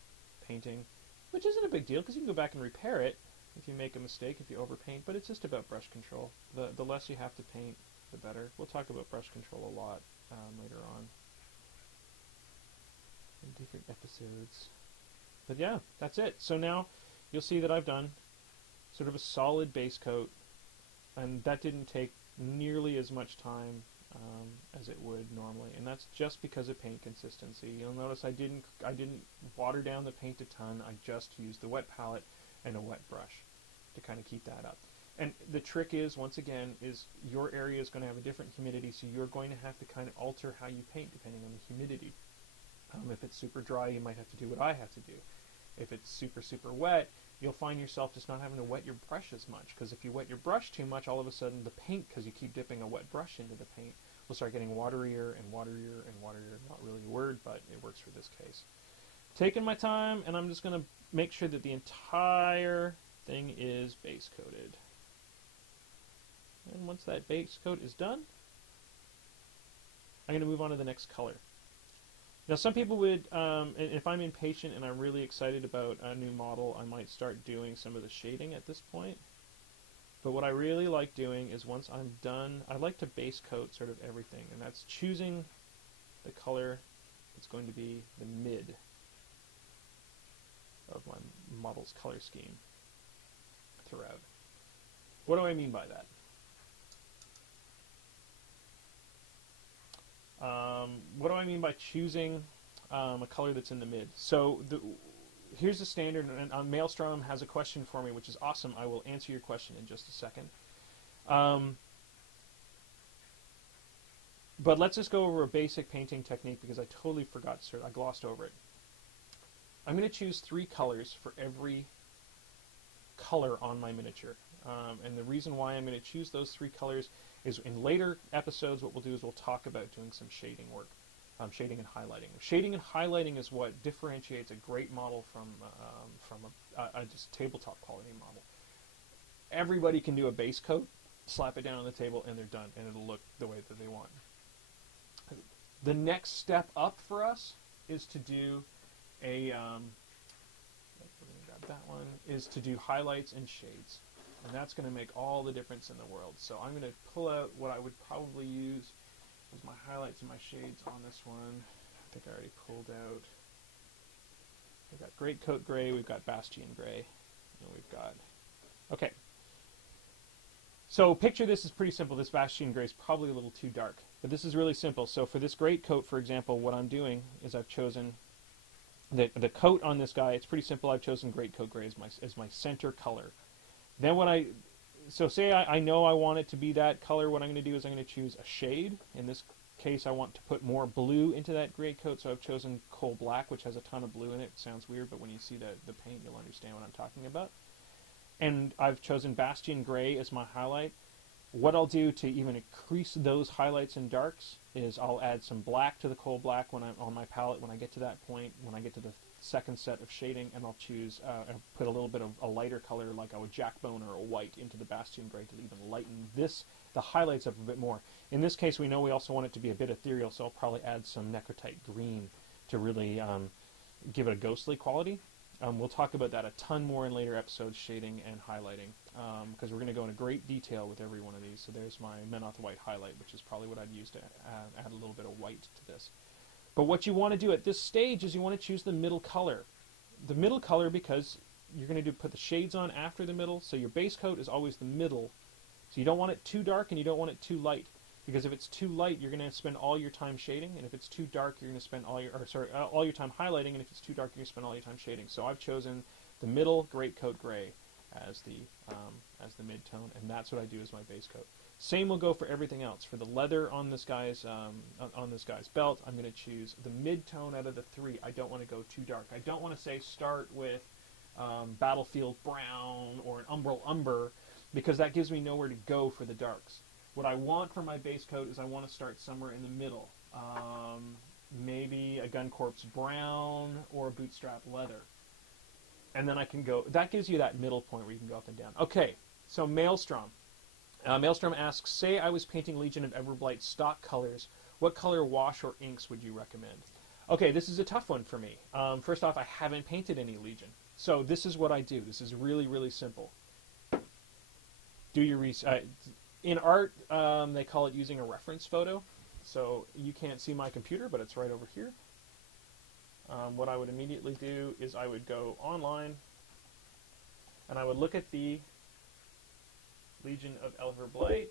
painting, which isn't a big deal because you can go back and repair it if you make a mistake, if you overpaint, but it's just about brush control. The less you have to paint, the better. We'll talk about brush control a lot later on in different episodes. But yeah, that's it. So now you'll see that I've done sort of a solid base coat, and that didn't take nearly as much time as it would normally, and that's just because of paint consistency. You'll notice I didn't water down the paint a ton. I just used the wet palette and a wet brush to kind of keep that up. And the trick is, once again, is your area is going to have a different humidity, so you're going to have to kind of alter how you paint depending on the humidity. If it's super dry, you might have to do what I have to do. If it's super, super wet, you'll find yourself just not having to wet your brush as much, because if you wet your brush too much, all of a sudden the paint, because you keep dipping a wet brush into the paint, will start getting waterier and waterier and waterier. Not really a word, but it works for this case. Taking my time, and I'm just going to make sure that the entire thing is base coated. And once that base coat is done, I'm going to move on to the next color. Now, some people would, if I'm impatient and I'm really excited about a new model, I might start doing some of the shading at this point. But what I really like doing is once I'm done, I like to base coat sort of everything, and that's choosing the color that's going to be the mid of my model's color scheme throughout. What do I mean by that? What do I mean by choosing a color that's in the mid? So here's the standard, and Maelstrom has a question for me, which is awesome. I will answer your question in just a second. But let's just go over a basic painting technique because I totally forgot to I glossed over it. I'm going to choose 3 colors for every color on my miniature. And the reason why I'm going to choose those 3 colors is in later episodes what we'll do is we'll talk about doing some shading work, shading and highlighting. Shading and highlighting is what differentiates a great model from a just tabletop quality model. Everybody can do a base coat, slap it down on the table, and they're done, and it'll look the way that they want. The next step up for us is to do a we're going to grab that one, is to do highlights and shades. And that's going to make all the difference in the world. So I'm going to pull out what I would probably use as my highlights and my shades on this one. I think I already pulled out. We've got Great Coat Gray, we've got Bastion Gray, and we've got... Okay. So picture this is pretty simple. This Bastion Gray is probably a little too dark. But this is really simple. So for this Great Coat, for example, what I'm doing is I've chosen... The coat on this guy, it's pretty simple. I've chosen Great Coat Gray as my center color. Then so say I know I want it to be that color, what I'm going to do is I'm going to choose a shade. In this case, I want to put more blue into that gray coat, so I've chosen Coal Black, which has a ton of blue in it. It sounds weird, but when you see the paint, you'll understand what I'm talking about. And I've chosen Bastion Gray as my highlight. What I'll do to even increase those highlights and darks is I'll add some black to the Coal Black when I'm on my palette when I get to that point, when I get to the second set of shading, and I'll choose and put a little bit of a lighter color like a jackbone or a white into the Bastion Gray to even lighten the highlights up a bit more. In this case, we know we also want it to be a bit ethereal, so I'll probably add some necrotite green to really give it a ghostly quality. We'll talk about that a ton more in later episodes, shading and highlighting, because we're going to go into great detail with every one of these. So there's my Menoth White highlight, which is probably what I'd use to add a little bit of white to this. But what you want to do at this stage is you want to choose the middle color. The middle color, because you're going to put the shades on after the middle, so your base coat is always the middle. So you don't want it too dark and you don't want it too light, because if it's too light, you're going to spend all your time shading, and if it's too dark, you're going to spend all your time highlighting, and if it's too dark, you're going to spend all your time shading. So I've chosen the middle great coat gray as the mid-tone, and that's what I do as my base coat. Same will go for everything else. For the leather on this guy's belt, I'm going to choose the mid-tone out of the three. I don't want to go too dark. I don't want to say start with Battlefield Brown or an Umbral Umber, because that gives me nowhere to go for the darks. What I want for my base coat is I want to start somewhere in the middle. Maybe a Gun Corps Brown or a Bootstrap Leather. And then I can go, that gives you that middle point where you can go up and down. Okay, so Maelstrom. Maelstrom asks, say I was painting Legion of Everblight stock colors, what color wash or inks would you recommend? Okay, this is a tough one for me. First off, I haven't painted any Legion. So this is what I do. This is really, really simple. Do your research. In art, they call it using a reference photo. So you can't see my computer, but it's right over here. What I would immediately do is I would go online, and I would look at the Legion of Everblight.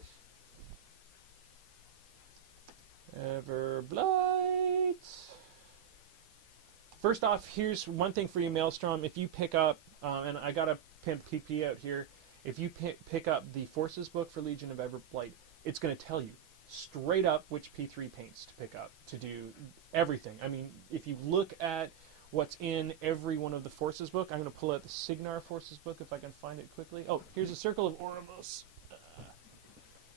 First off, here's one thing for you, Maelstrom. If you pick up, and I got a PP out here, if you pick up the Forces book for Legion of Everblight, it's going to tell you straight up which P3 paints to pick up to do everything. I mean, if you look at what's in every one of the Forces book, I'm going to pull out the Signar Forces book if I can find it quickly. Oh, here's a Circle of Oribos.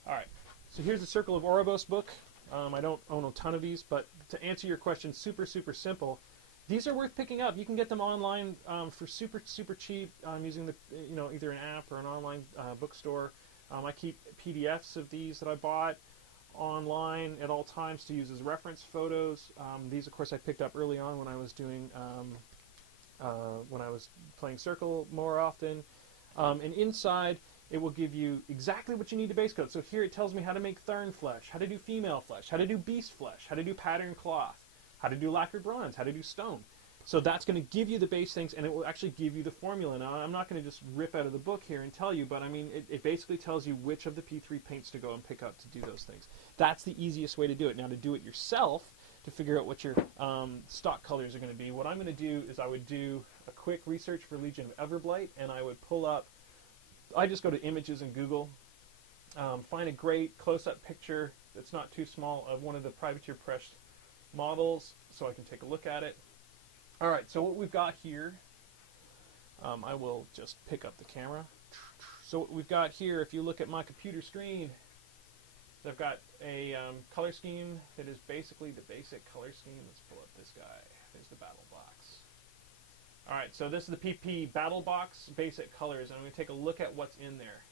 All right, so here's the Circle of Oribos book. I don't own a ton of these, but to answer your question, super, super simple. These are worth picking up. You can get them online for super, super cheap using the, either an app or an online bookstore. I keep PDFs of these that I bought online at all times to use as reference photos. These, of course, I picked up early on when I was doing, when I was playing Circle more often. And inside, it will give you exactly what you need to base coat. So here it tells me how to make Tharn flesh, how to do female flesh, how to do beast flesh, how to do pattern cloth, how to do lacquered bronze, how to do stone. So that's going to give you the base things, and it will actually give you the formula. Now, I'm not going to just rip out of the book here and tell you, but I mean, it basically tells you which of the P3 paints to go and pick up to do those things. That's the easiest way to do it. Now, to do it yourself, to figure out what your stock colors are going to be, what I'm going to do is I would do a quick research for Legion of Everblight, and I would pull up, I just go to images in Google, find a great close-up picture that's not too small of one of the privateer press models so I can take a look at it. All right, so what we've got here, I will just pick up the camera. So what we've got here, if you look at my computer screen, I've got a color scheme that is basically the basic color scheme. Let's pull up this guy. There's the battle box. All right, so this is the PP battle box basic colors, and I'm going to take a look at what's in there.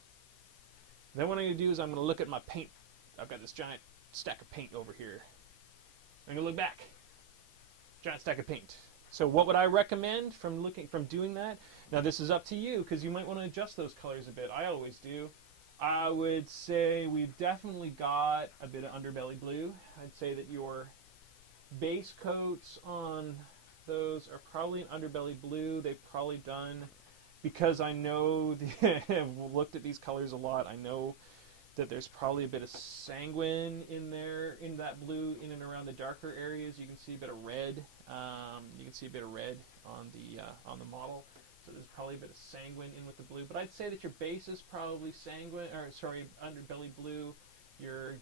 Then what I'm going to do is I'm going to look at my paint. I've got this giant stack of paint over here. I'm going to look back. Giant stack of paint. So what would I recommend from doing that? Now this is up to you, because you might want to adjust those colors a bit. I always do. I would say we've definitely got a bit of underbelly blue. I'd say that your base coats on those are probably an underbelly blue. They've probably done, because I know, I've looked at these colors a lot, I know that there's probably a bit of sanguine in there, in that blue, in and around the darker areas. You can see a bit of red. You can see a bit of red on the model. So there's probably a bit of sanguine in with the blue. But I'd say that your base is probably sanguine, or sorry, underbelly blue. Your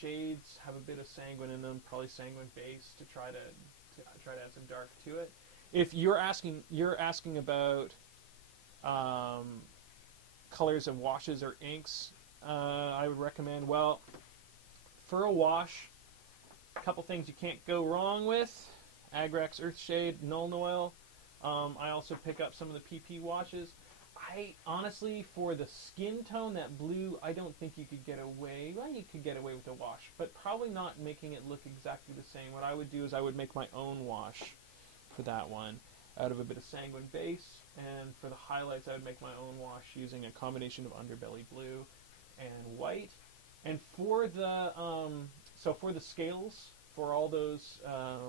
shades have a bit of sanguine in them, probably sanguine base to try to add some dark to it. If you're asking about colors of washes or inks, I would recommend, well, for a wash, a couple things you can't go wrong with: Agrax Earthshade, Null Noel. I also pick up some of the PP washes. I honestly, for the skin tone, that blue, I don't think you could get away. Well, you could get away with a wash, but probably not making it look exactly the same. What I would do is I would make my own wash for that one. out of a bit of sanguine base, and for the highlights I would make my own wash using a combination of underbelly blue and white. And for the for the scales, for all those,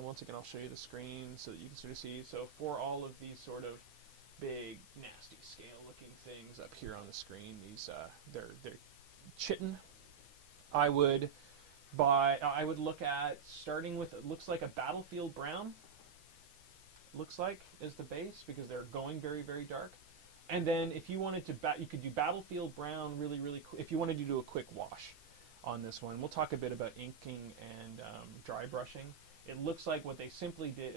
once again I'll show you the screen so that you can sort of see. So for all of these sort of big, nasty scale-looking things up here on the screen, these they're chitin. I would look at starting with, it looks like a battlefield brown. Looks like is the base, because they're going very, very dark. And then if you wanted to, you could do battlefield brown really, really quick. If you wanted to do a quick wash on this one, we'll talk a bit about inking and dry brushing. It looks like what they simply did.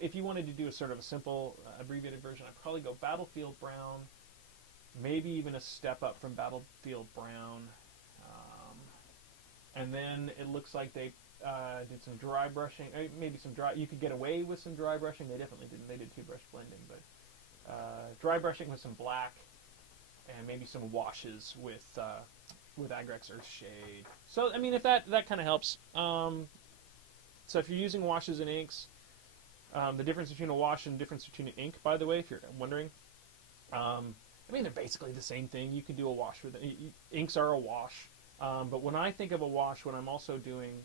If you wanted to do a sort of a simple abbreviated version, I'd probably go battlefield brown, maybe even a step up from battlefield brown, and then it looks like they did some dry brushing. Maybe some dry. You could get away with some dry brushing. They definitely didn't. They did two brush blending, but dry brushing with some black, and maybe some washes with Gorax Earth Shade. So I mean, if that kind of helps. So if you're using washes and inks, the difference between a wash and the difference between an ink, by the way, if you're wondering, I mean, they're basically the same thing. You can do a wash with it. Inks are a wash. But when I think of a wash, what I'm also doing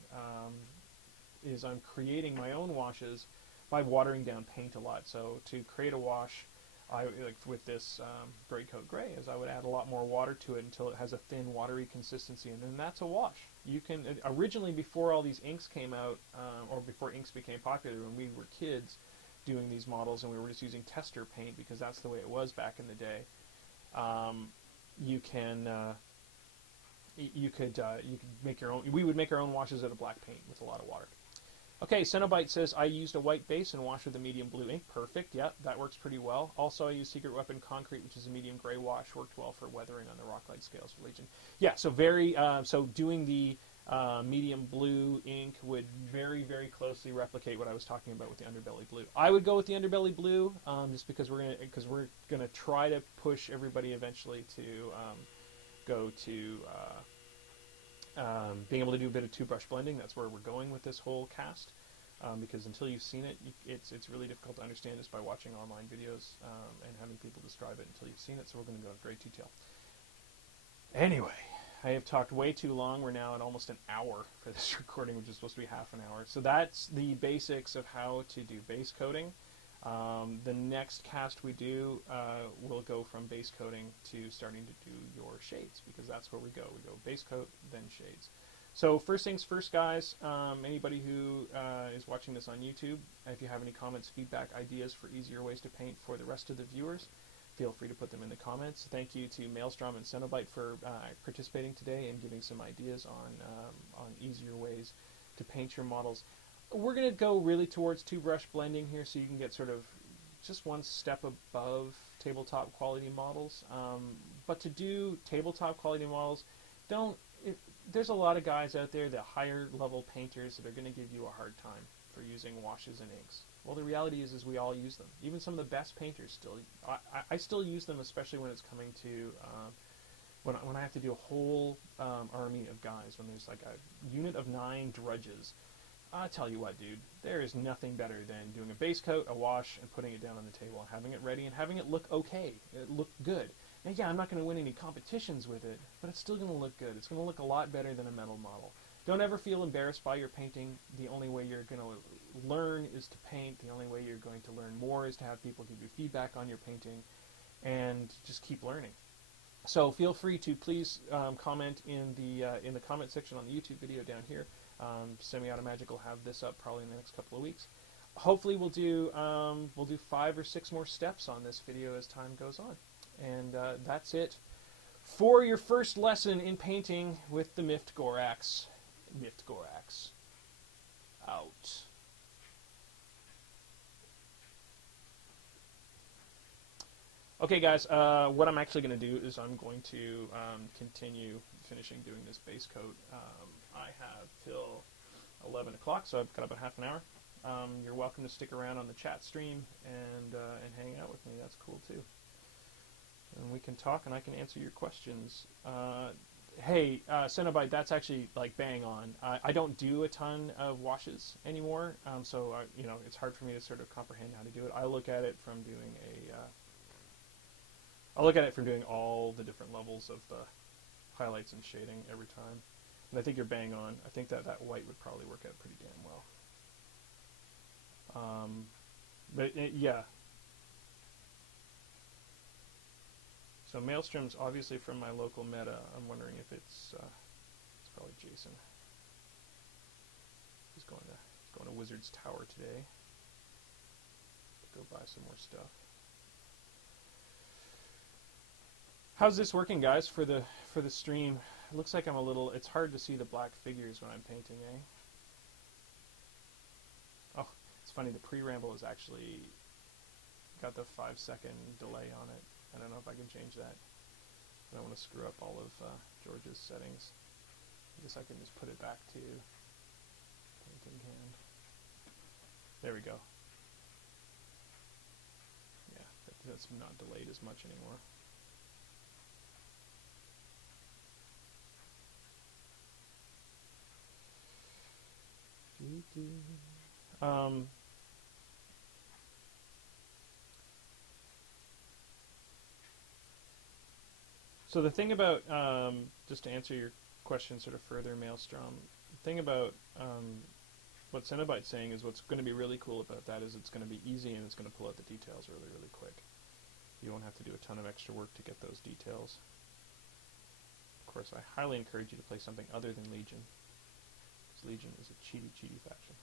is I'm creating my own washes by watering down paint a lot. So to create a wash, I like with this Gray Coat Gray, is I would add a lot more water to it until it has a thin, watery consistency, and then that's a wash. You can originally, before all these inks came out, or before inks became popular, when we were kids doing these models, and we were just using tester paint because that's the way it was back in the day. You could make your own. We would make our own washes out of black paint with a lot of water. Okay, Cenobite says, I used a white base and washed with a medium blue ink. Perfect, yeah, that works pretty well. Also, I used Secret Weapon Concrete, which is a medium gray wash. Worked well for weathering on the Rocklight scales for Legion. Yeah, so so doing the medium blue ink would very, very closely replicate what I was talking about with the underbelly blue. I would go with the underbelly blue, just because we're gonna try to push everybody eventually to go to being able to do a bit of two-brush blending. That's where we're going with this whole cast, because until you've seen it, it's really difficult to understand just by watching online videos and having people describe it until you've seen it, so we're going to go into great detail. Anyway, I have talked way too long. We're now at almost an hour for this recording, which is supposed to be half an hour. So that's the basics of how to do base coating. The next cast we do will go from base coating to starting to do your shades, because that's where we go. We go base coat, then shades. So first things first, guys, anybody who is watching this on YouTube, if you have any comments, feedback, ideas for easier ways to paint for the rest of the viewers, feel free to put them in the comments. Thank you to Maelstrom and Cenobite for participating today and giving some ideas on easier ways to paint your models. We're going to go really towards two-brush blending here, so you can get sort of just one step above tabletop quality models. But to do tabletop quality models, there's a lot of guys out there, the higher level painters, that are going to give you a hard time for using washes and inks. Well, the reality is we all use them. Even some of the best painters still. I still use them, especially when it's coming to when I have to do a whole army of guys. When there's like a unit of 9 drudges. I tell you what, dude, there is nothing better than doing a base coat, a wash, and putting it down on the table and having it ready and having it look okay. It look good. And yeah, I'm not going to win any competitions with it, but it's still going to look good. It's going to look a lot better than a metal model. Don't ever feel embarrassed by your painting. The only way you're going to learn is to paint. The only way you're going to learn more is to have people give you feedback on your painting, and just keep learning. So feel free to please comment in the comment section on the YouTube video down here. Semi-Automagic will have this up probably in the next couple of weeks. Hopefully we'll do 5 or 6 more steps on this video as time goes on. And that's it for your first lesson in painting with the Miffed Gorax. Miffed Gorax. Out. Okay, guys, what I'm actually going to do is I'm going to continue finishing doing this base coat. I have till 11 o'clock, so I've got about half an hour. You're welcome to stick around on the chat stream and hang out with me. That's cool, too. And we can talk, and I can answer your questions. hey, Cenobite, that's actually like bang on. I don't do a ton of washes anymore, so you know, it's hard for me to sort of comprehend how to do it. I look at it from doing all the different levels of the highlights and shading every time. And I think you're bang on. I think that white would probably work out pretty damn well. Yeah. So Maelstrom's obviously from my local meta. I'm wondering if it's probably Jason. He's going to Wizard's Tower today to go buy some more stuff. How's this working, guys, for the stream? It looks like it's hard to see the black figures when I'm painting, eh? Oh, it's funny, the pre-ramble has actually got the 5-second delay on it. I don't know if I can change that. I don't want to screw up all of George's settings. I guess I can just put it back to painting hand. There we go. Yeah, that's not delayed as much anymore. So the thing about, just to answer your question sort of further, Maelstrom, the thing about what Cenobite's saying is what's going to be really cool about that is it's going to be easy and it's going to pull out the details really, really quick. You won't have to do a ton of extra work to get those details. Of course, I highly encourage you to play something other than Legion, because Legion is a cheaty faction.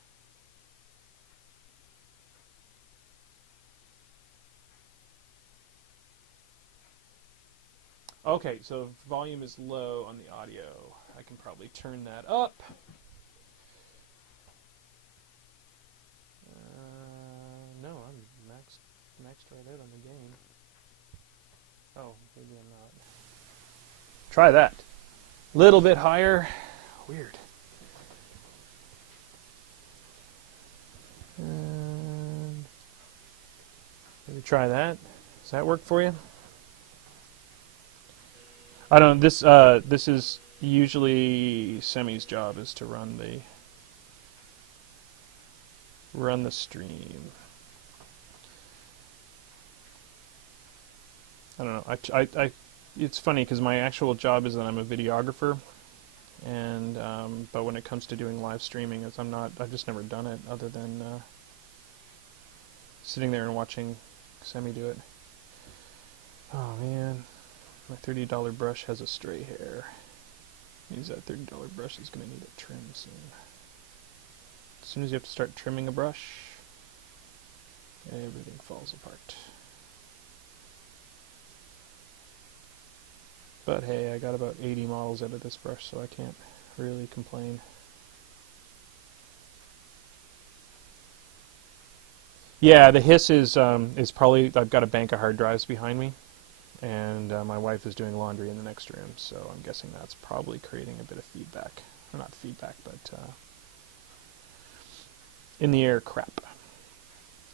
Okay, so volume is low on the audio. I can probably turn that up. No, I'm maxed right out on the gain. Oh, maybe I'm not. Try that. Little bit higher. Weird. Maybe try that. Does that work for you? I don't. This is usually Semi's job is to run the stream. I don't know. It's funny because my actual job is that I'm a videographer, and but when it comes to doing live streaming, I've just never done it other than sitting there and watching Semi do it. Oh man. My $30 brush has a stray hair. Means that $30 brush is going to need a trim soon. As soon as you have to start trimming a brush, everything falls apart. But hey, I got about 80 models out of this brush, so I can't really complain. Yeah, the hiss is probably, I've got a bank of hard drives behind me. And my wife is doing laundry in the next room, so I'm guessing that's probably creating a bit of feedback. Or not feedback, but in the air crap.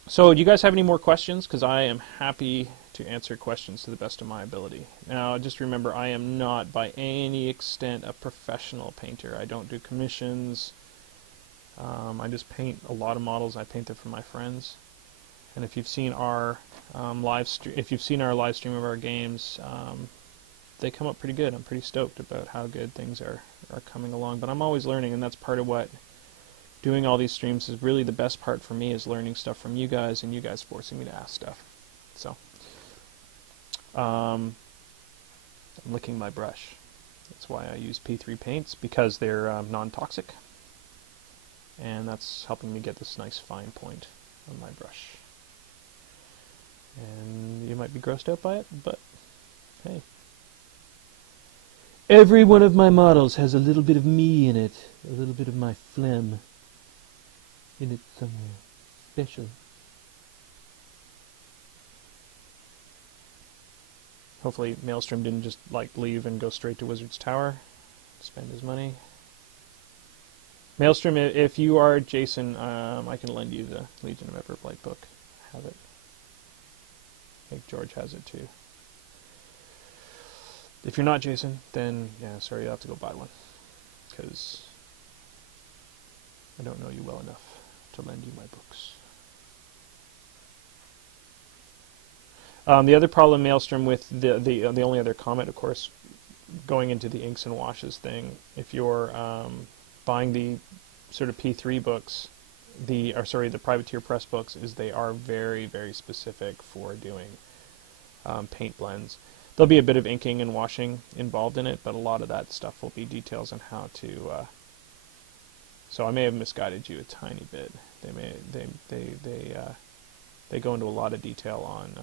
So do you guys have any more questions? Because I am happy to answer questions to the best of my ability. Now, just remember, I am not by any extent a professional painter. I don't do commissions. I just paint a lot of models. I paint them for my friends. And if you've seen our live stream of our games, they come up pretty good. I'm pretty stoked about how good things are coming along. But I'm always learning, and that's part of what doing all these streams is really the best part for me, is learning stuff from you guys and you guys forcing me to ask stuff. So I'm licking my brush. That's why I use P3 paints, because they're non-toxic, and that's helping me get this nice fine point on my brush. And you might be grossed out by it, but hey. Every one of my models has a little bit of me in it, a little bit of my phlegm in it somewhere special. Hopefully Maelstrom didn't just leave and go straight to Wizard's Tower, spend his money. Maelstrom, if you are Jason, I can lend you the Legion of Everblight book. Have it. I think George has it too. If you're not Jason, then yeah, sorry, you'll have to go buy one, because I don't know you well enough to lend you my books. The other problem, Maelstrom, with the only other comment, of course, going into the inks and washes thing, if you're buying the sort of P3 books, the privateer press books, is they are very, very specific for doing paint blends. There'll be a bit of inking and washing involved in it, but a lot of that stuff will be details on how to. So I may have misguided you a tiny bit. They go into a lot of detail on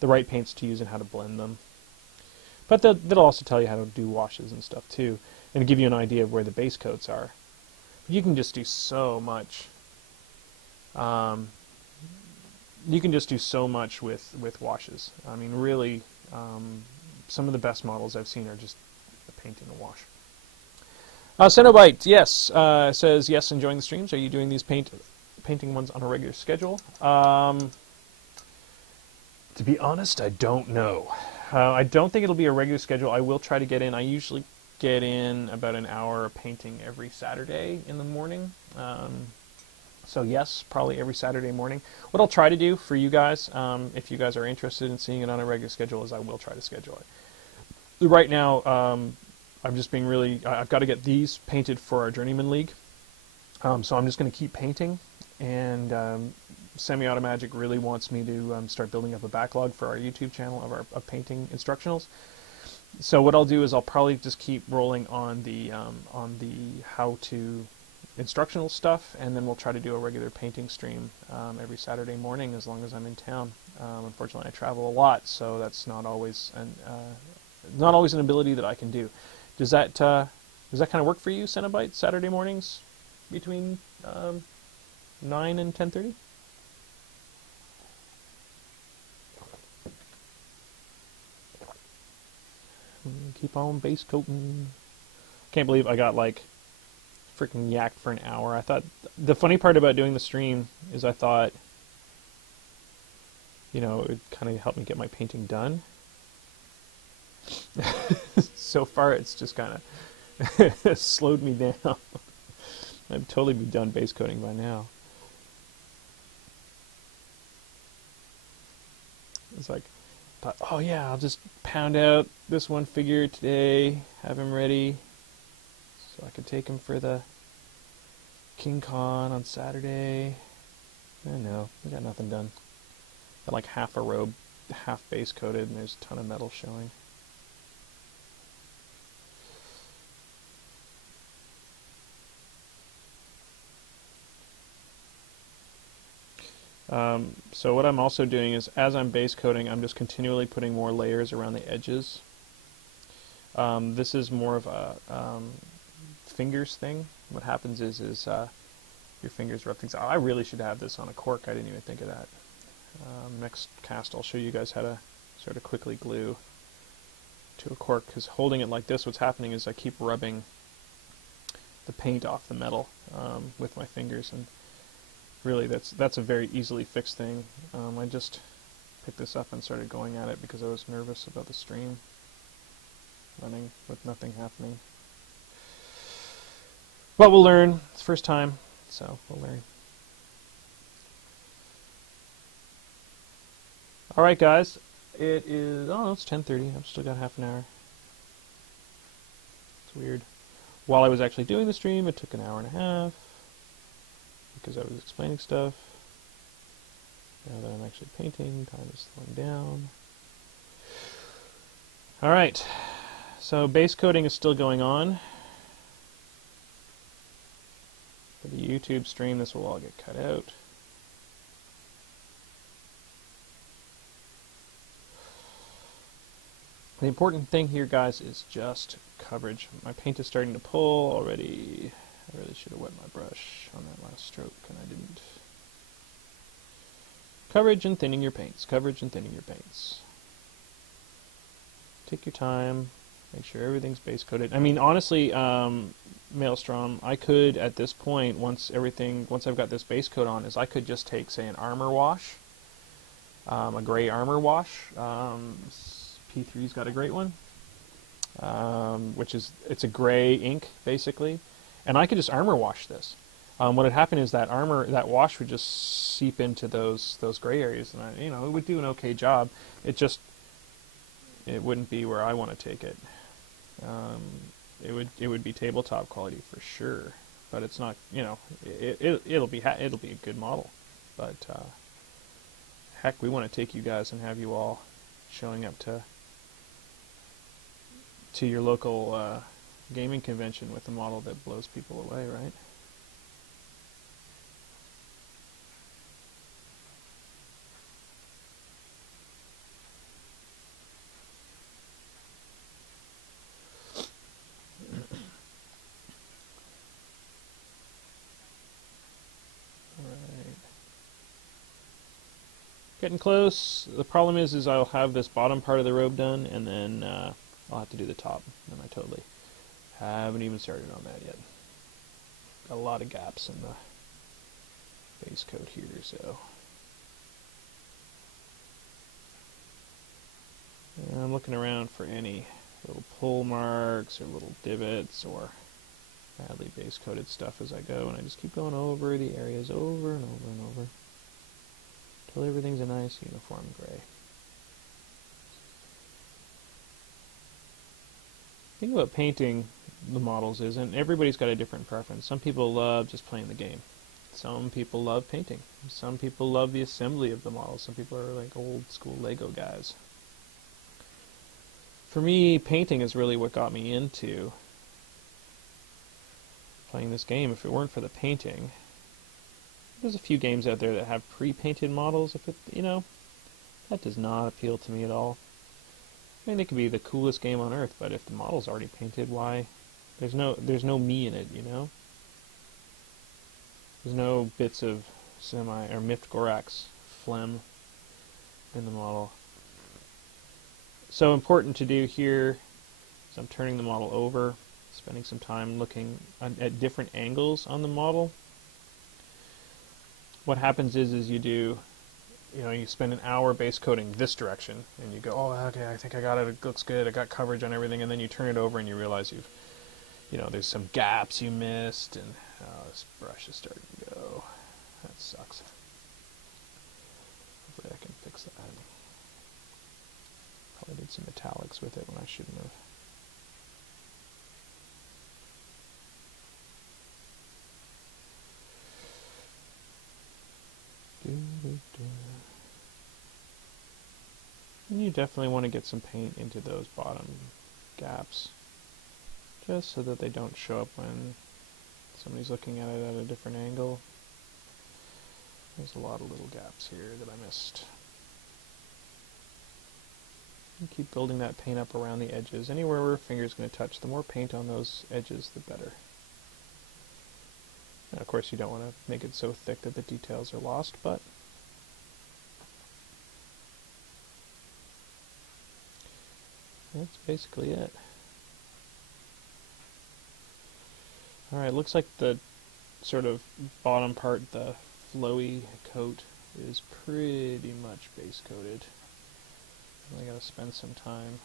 the right paints to use and how to blend them. But they'll also tell you how to do washes and stuff too, and give you an idea of where the base coats are. But you can just do so much. You can just do so much with washes. I mean, really, some of the best models I've seen are just a paint and a wash. Cenobite, yes, says, yes, enjoying the streams. Are you doing these painting ones on a regular schedule? To be honest, I don't know. I don't think it'll be a regular schedule. I will try to get in. I usually get in about an hour of painting every Saturday in the morning. So yes, probably every Saturday morning. What I'll try to do for you guys, if you guys are interested in seeing it on a regular schedule, is I will try to schedule it. Right now, I'm just being really, I've got to get these painted for our Journeyman League. So I'm just going to keep painting, and Semi-Automagic really wants me to start building up a backlog for our YouTube channel of painting instructionals. So what I'll do is I'll probably just keep rolling on the how-to instructional stuff, and then we'll try to do a regular painting stream every Saturday morning as long as I'm in town. Unfortunately, I travel a lot, so that's not always an ability that I can do. Does that kind of work for you, Cenobite? Saturday mornings between 9 and 10:30? Keep on base coating. Can't believe I got like freaking yacked for an hour. I thought the funny part about doing the stream is I thought, you know, it would kind of help me get my painting done. So far, it's just kind of slowed me down. I'd totally be done base coating by now. It's like, thought, oh yeah, I'll just pound out this one figure today, have him ready, so I could take him for the King Khan on Saturday. I know, I got nothing done. Got like half a robe, half base coated, and there's a ton of metal showing. So what I'm also doing is, as I'm base coating, I'm just continually putting more layers around the edges. This is more of a fingers thing. What happens is your fingers rub things out. I really should have this on a cork. I didn't even think of that. Next cast, I'll show you guys how to sort of quickly glue to a cork, because holding it like this, what's happening is I keep rubbing the paint off the metal with my fingers, and really, that's a very easily fixed thing. I just picked this up and started going at it because I was nervous about the stream running with nothing happening. But we'll learn. It's the first time, so we'll learn. All right, guys. It is, oh, it's 10:30. I've still got half an hour. It's weird. While I was actually doing the stream, it took an hour and a half, because I was explaining stuff. Now that I'm actually painting, time is slowing down. Alright, so base coating is still going on. For the YouTube stream, this will all get cut out. The important thing here, guys, is just coverage. My paint is starting to pull already. I really should have wet my brush on that last stroke, and I didn't. Coverage and thinning your paints. Coverage and thinning your paints. Take your time. Make sure everything's base coated. I mean, honestly, Maelstrom, I could, at this point, once I've got this base coat on, is I could just take, say, an armor wash, a gray armor wash. P3's got a great one. which is, it's a gray ink basically, and I could just armor wash this. What had happened is that that wash would just seep into those gray areas, and it would do an okay job. It wouldn't be where I want to take it. It would be tabletop quality for sure, but it's not. It'll be a good model, but heck, we want to take you guys and have you all showing up to your local gaming convention with a model that blows people away, right? Getting close. The problem is I'll have this bottom part of the robe done, and then I'll have to do the top, and I totally haven't even started on that yet. Got a lot of gaps in the base coat here, so and I'm looking around for any little pull marks or little divots or badly base coated stuff as I go, and I just keep going over the areas over and over and over until everything's a nice uniform gray. The thing about painting the models is, and everybody's got a different preference. Some people love just playing the game. Some people love painting. Some people love the assembly of the models. Some people are like old school Lego guys. For me, painting is really what got me into playing this game. If it weren't for the painting, there's a few games out there that have pre-painted models. That does not appeal to me at all. I mean, it could be the coolest game on earth, but if the model's already painted, why? There's no me in it, There's no bits of or Miffed Gorax phlegm in the model. So important to do here is I'm turning the model over, spending some time looking at different angles on the model. What happens is you spend an hour base coating this direction, and you go, oh, okay, I think I got it, it looks good, I got coverage on everything, and then you turn it over and you realize there's some gaps you missed, and this brush is starting to go. That sucks. Hopefully I can fix that. Probably did some metallics with it when I shouldn't have. And you definitely want to get some paint into those bottom gaps, just so that they don't show up when somebody's looking at it at a different angle. There's a lot of little gaps here that I missed. And keep building that paint up around the edges. Anywhere where your finger's going to touch, the more paint on those edges, the better. And of course, you don't want to make it so thick that the details are lost, but that's basically it. Alright, looks like the sort of bottom part, the flowy coat, is pretty much base coated. I gotta spend some time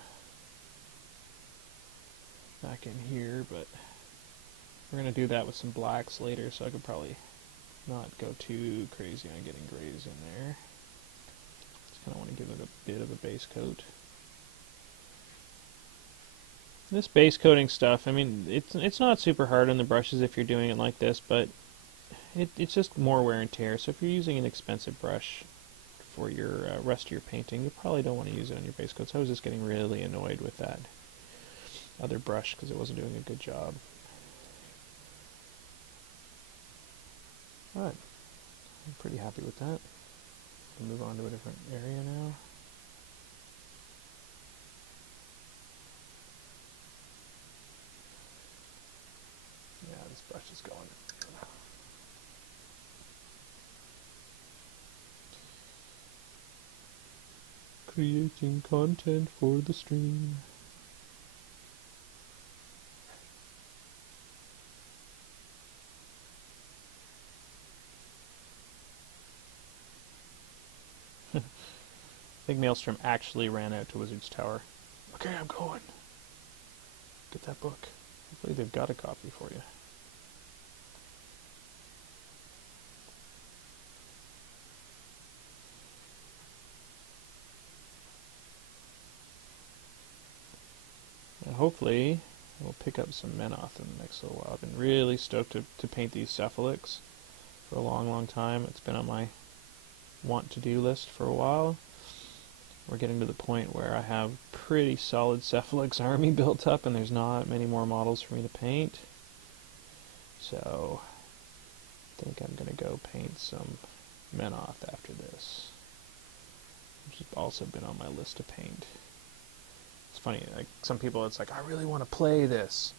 back in here, but we're gonna do that with some blacks later, so I could probably not go too crazy on getting grays in there. Just kinda want to give it a bit of a base coat. This base coating stuff, I mean, it's not super hard on the brushes if you're doing it like this, but it's just more wear and tear. So if you're using an expensive brush for your rest of your painting, you probably don't want to use it on your base coats. I was just getting really annoyed with that other brush because it wasn't doing a good job. Alright, I'm pretty happy with that. We'll move on to a different area now. Yeah, this brush is going. Creating content for the stream. I think Maelstrom actually ran out to Wizard's Tower. Okay, I'm going. Get that book. Hopefully they've got a copy for you. And hopefully we'll pick up some Menoth in the next little while. I've been really stoked to paint these cephalics for a long, long time. It's been on my want-to-do list for a while. We're getting to the point where I have pretty solid cephalics army built up, and there's not many more models for me to paint. So I think I'm going to go paint some Menoth after this, which has also been on my list to paint. It's funny, like some people, it's like, I really want to play this.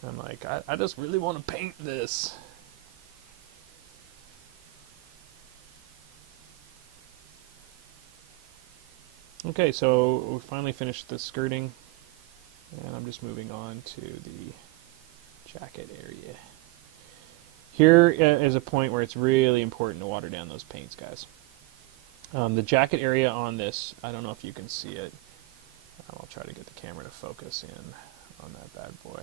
And I'm like, I just really want to paint this. Okay, so we finally finished the skirting, and I'm just moving on to the jacket area. Here is a point where it's really important to water down those paints, guys. The jacket area on this, I don't know if you can see it. I'll try to get the camera to focus in on that bad boy.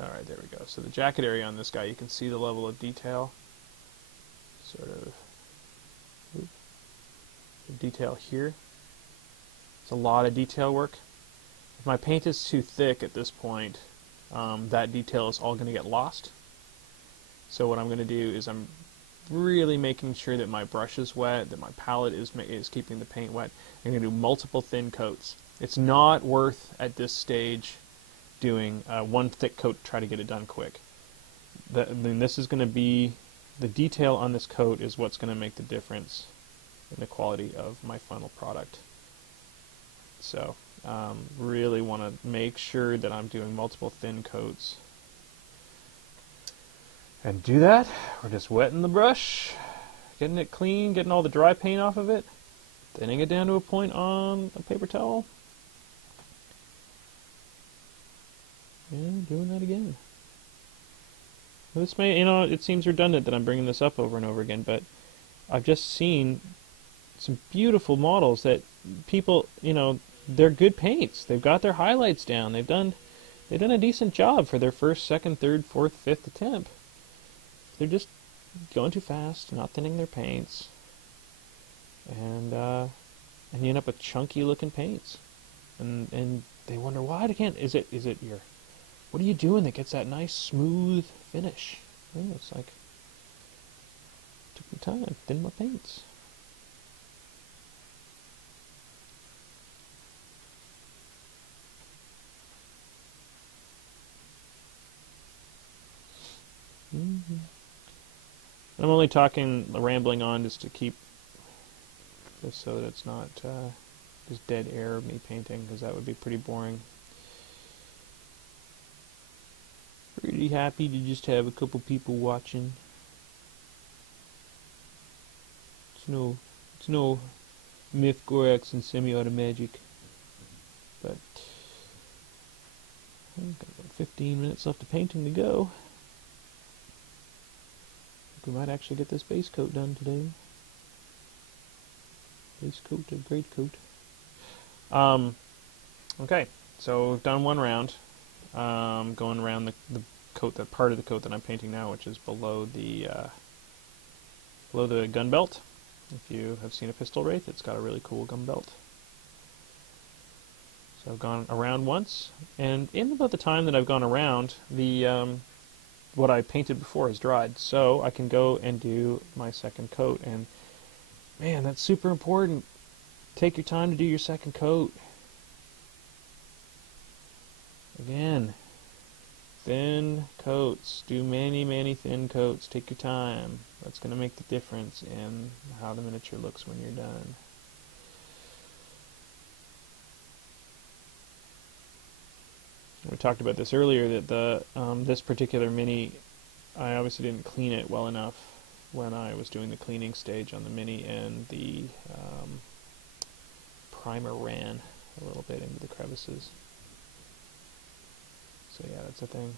Alright, there we go. So the jacket area on this guy, you can see the level of detail. Sort of detail here. It's a lot of detail work. If my paint is too thick at this point, that detail is all going to get lost. So what I'm going to do is I'm really making sure that my brush is wet, that my palette is keeping the paint wet. I'm going to do multiple thin coats. It's not worth at this stage doing one thick coat to try to get it done quick. Then this is going to be, the detail on this coat is what's going to make the difference in the quality of my final product. So really want to make sure that I'm doing multiple thin coats. And do that, we're just wetting the brush, getting it clean, getting all the dry paint off of it, thinning it down to a point on a paper towel, and doing that again. This may, it seems redundant that I'm bringing this up over and over again, but I've just seen some beautiful models that people, they're good paints. They've got their highlights down. They've done a decent job for their first, second, third, fourth, fifth attempt. They're just going too fast, not thinning their paints, and you end up with chunky looking paints, and they wonder why they can't. Is it your, what are you doing that gets that nice smooth finish? Oh, it's like, took me time, thin my paints. I'm only rambling on just to keep, just so that it's not just dead air of me painting, because that would be pretty boring. Pretty happy to just have a couple people watching. It's no Miffed, Gorax, and semi-auto magic, but I've got about 15 minutes left of painting to go. We might actually get this base coat done today. Base coat to great coat. Okay, so we've done one round. Going around the coat, that part of the coat that I'm painting now, which is below the gun belt. If you have seen a pistol wraith, it's got a really cool gun belt. So I've gone around once, and in about the time that I've gone around, what I painted before has dried, so I can go and do my second coat. And man, that's super important. Take your time to do your second coat. Again, thin coats. Do many, many thin coats. Take your time. That's going to make the difference in how the miniature looks when you're done. We talked about this earlier, that this particular mini, I obviously didn't clean it well enough when I was doing the cleaning stage on the mini, and the primer ran a little bit into the crevices. So yeah, that's a thing.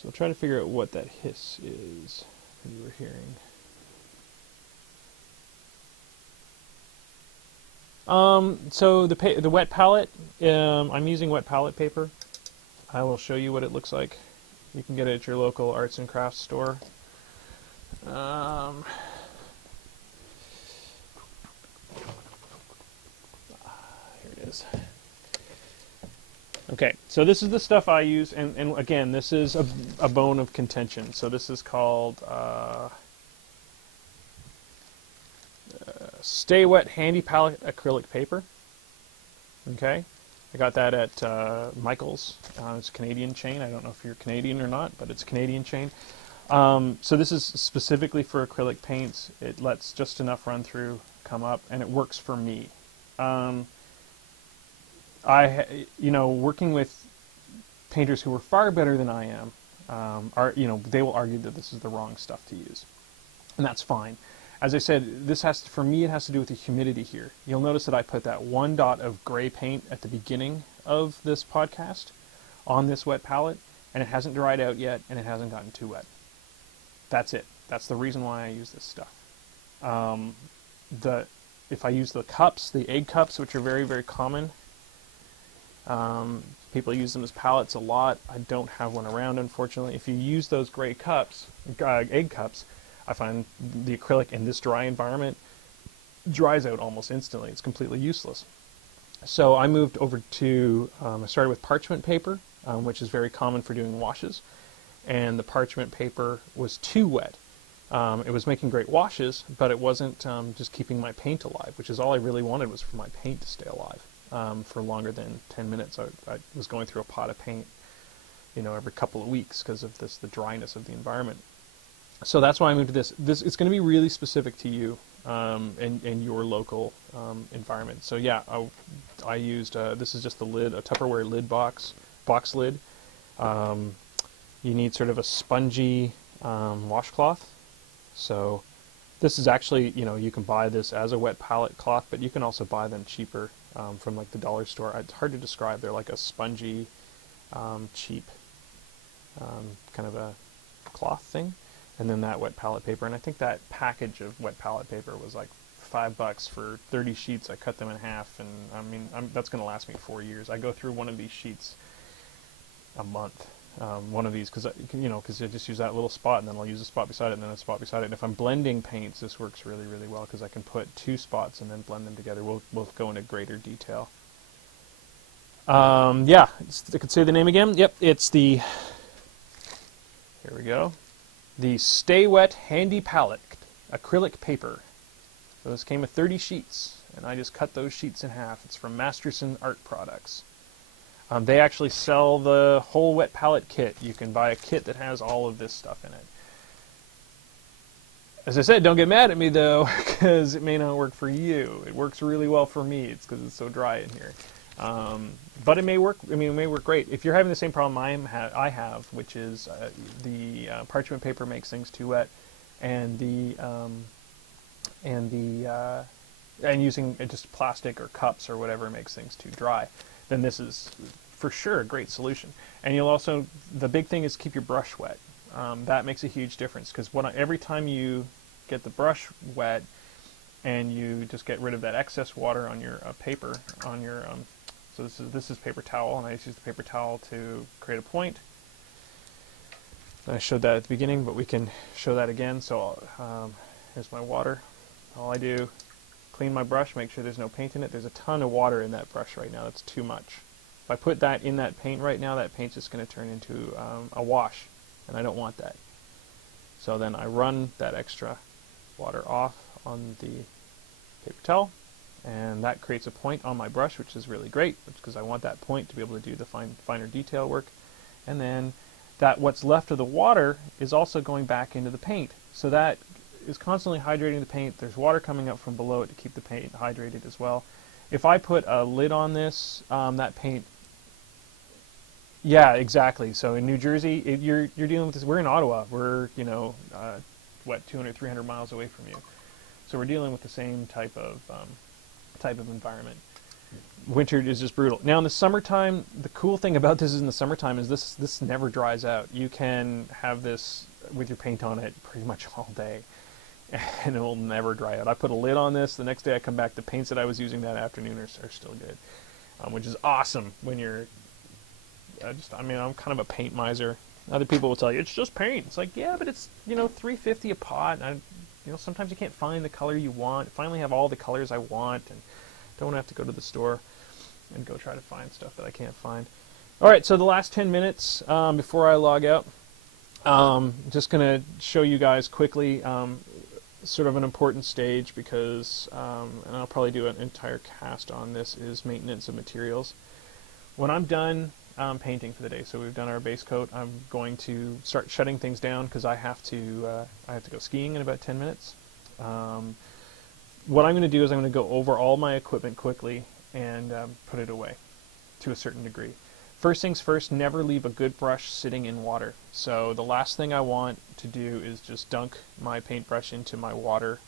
So I'll try to figure out what that hiss is that you were hearing. So the wet palette, I'm using wet palette paper. I will show you what it looks like. You can get it at your local arts and crafts store. Here it is. Okay, so this is the stuff I use, and again, this is a bone of contention. So this is called Stay Wet Handy Palette Acrylic Paper. Okay, I got that at Michael's. It's a Canadian chain. I don't know if you're Canadian or not, but it's a Canadian chain. So this is specifically for acrylic paints. It lets just enough run through come up, and it works for me. Working with painters who are far better than I am, they will argue that this is the wrong stuff to use, and that's fine. As I said, for me, it has to do with the humidity here. You'll notice that I put that one dot of gray paint at the beginning of this podcast on this wet palette, and it hasn't dried out yet, and it hasn't gotten too wet. That's it. That's the reason why I use this stuff. If I use the cups, the egg cups, which are very, very common, people use them as palettes a lot. I don't have one around, unfortunately. If you use those gray cups, egg cups, I find the acrylic in this dry environment dries out almost instantly. It's completely useless. So I moved over to, I started with parchment paper, which is very common for doing washes. And the parchment paper was too wet. It was making great washes, but it wasn't just keeping my paint alive, which is all I really wanted, was for my paint to stay alive for longer than 10 minutes. I was going through a pot of paint, every couple of weeks because of the dryness of the environment. So that's why I moved to this. It's going to be really specific to you and your local environment. So yeah, I used, this is just the lid, a Tupperware lid box lid. You need sort of a spongy washcloth. So this is actually, you can buy this as a wet palette cloth, but you can also buy them cheaper from like the dollar store. It's hard to describe. They're like a spongy, cheap kind of a cloth thing. And then that wet palette paper. And I think that package of wet palette paper was like $5 for 30 sheets. I cut them in half, and I mean, that's going to last me 4 years. I go through one of these sheets a month. One of these, because I just use that little spot, and then I'll use a spot beside it, and then a spot beside it. And if I'm blending paints, this works really, really well, because I can put 2 spots and then blend them together. We'll go into greater detail. Yeah, I could say the name again. Yep, it's the, here we go, the Stay Wet Handy Palette Acrylic Paper. So this came with 30 sheets, and I just cut those sheets in half. It's from Masterson Art Products. They actually sell the whole wet palette kit. You can buy a kit that has all of this stuff in it. As I said, don't get mad at me though, because it may not work for you. It works really well for me. It's because it's so dry in here. But it may work. I mean, it may work great. If you're having the same problem I have, which is the parchment paper makes things too wet, and using just plastic or cups or whatever makes things too dry, then this is for sure a great solution. And you'll also, the big thing is keep your brush wet. That makes a huge difference, because every time you get the brush wet and you just get rid of that excess water on your paper, on your so this is paper towel, and I just use the paper towel to create a point. I showed that at the beginning, but we can show that again. So here's my water. All I do, clean my brush, make sure there's no paint in it. There's a ton of water in that brush right now. That's too much. If I put that in that paint right now, that paint's just going to turn into a wash, and I don't want that. So then I run that extra water off on the paper towel, and that creates a point on my brush, which is really great, because I want that point to be able to do the finer detail work. And then what's left of the water is also going back into the paint. So that is constantly hydrating the paint. There's water coming up from below it to keep the paint hydrated as well. If I put a lid on this, that paint, yeah, exactly. So in New Jersey, you're dealing with this. We're in Ottawa. We're 200, 300 miles away from you. So we're dealing with the same type of environment. winter is just brutal. Now in the summertime, the cool thing about this is in the summertime is this never dries out. You can have this with your paint on it pretty much all day, and it will never dry out. I put a lid on this. The next day I come back, the paints that I was using that afternoon are still good, which is awesome when you're. I mean, I'm kind of a paint miser. Other people will tell you it's just paint. It's like, yeah, but it's $3.50 a pot. And sometimes you can't find the color you want. Finally, have all the colors I want, and don't have to go to the store and go try to find stuff that I can't find. All right, so the last 10 minutes before I log out, just going to show you guys quickly sort of an important stage because, and I'll probably do an entire cast on this, is maintenance of materials. When I'm done painting for the day, so we've done our base coat, I'm going to start shutting things down because I have to go skiing in about 10 minutes. What I'm going to do is I'm going to go over all my equipment quickly and put it away to a certain degree. First things first, never leave a good brush sitting in water. So the last thing I want to do is just dunk my paintbrush into my water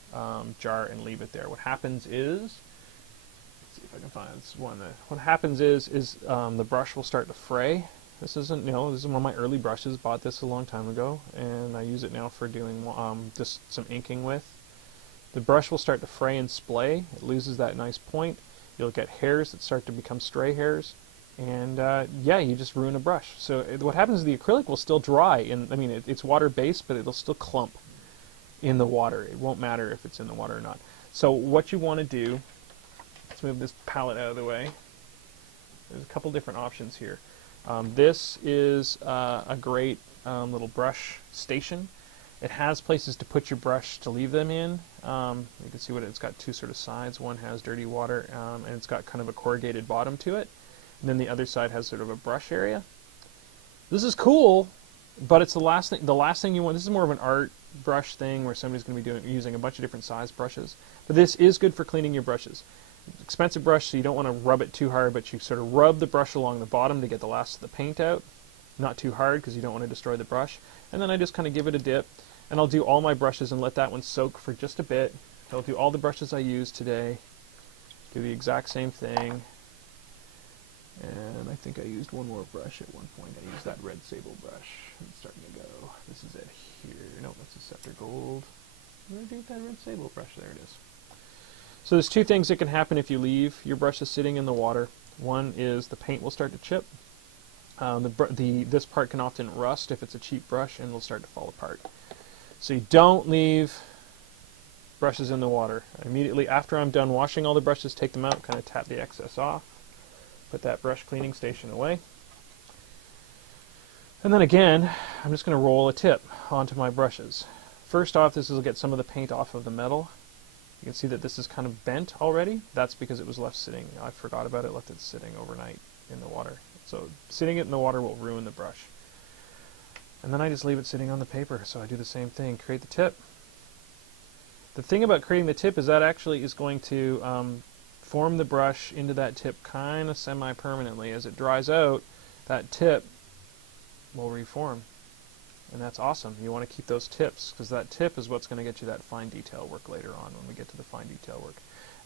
jar and leave it there. What happens is, let's see if I can find this one. What happens is the brush will start to fray. This isn't, this is one of my early brushes. Bought this a long time ago, and I use it now for doing just some inking with. The brush will start to fray and splay. It loses that nice point. You'll get hairs that start to become stray hairs. And yeah, you just ruin a brush. So what happens is the acrylic will still dry. It's water-based, but it'll still clump in the water. It won't matter if it's in the water or not. So what you want to do, let's move this palette out of the way. There's a couple different options here. This is a great little brush station. It has places to put your brush to leave them in. You can see it's got two sort of sides. One has dirty water, and it's got kind of a corrugated bottom to it. And then the other side has sort of a brush area. This is cool, but it's the last thing you want. This is more of an art brush thing where somebody's going to be using a bunch of different size brushes. But this is good for cleaning your brushes. Expensive brush, so you don't want to rub it too hard, but you sort of rub the brush along the bottom to get the last of the paint out. Not too hard because you don't want to destroy the brush. And then I just kind of give it a dip. And I'll do all my brushes and let that one soak for just a bit. I'll do all the brushes I used today. Do the exact same thing. And I think I used one more brush at one point. I used that red sable brush. It's starting to go. This is it here. No, that's a Scepter Gold. What did I do with that red sable brush? There it is. So there's two things that can happen if you leave your brushes sitting in the water. One is the paint will start to chip. This part can often rust if it's a cheap brush, and it'll start to fall apart. So you don't leave brushes in the water. Immediately after I'm done washing all the brushes, take them out, kind of tap the excess off. Put that brush cleaning station away. And then again, I'm just going to roll a tip onto my brushes. First off, this will get some of the paint off of the metal. You can see that this is kind of bent already. That's because it was left sitting. I forgot about it, left it sitting overnight in the water. So sitting it in the water will ruin the brush. And then I just leave it sitting on the paper. So I do the same thing, create the tip. The thing about creating the tip is that actually is going to form the brush into that tip kind of semi-permanently. As it dries out, that tip will reform. And that's awesome. You want to keep those tips because that tip is what's going to get you that fine detail work later on when we get to the fine detail work.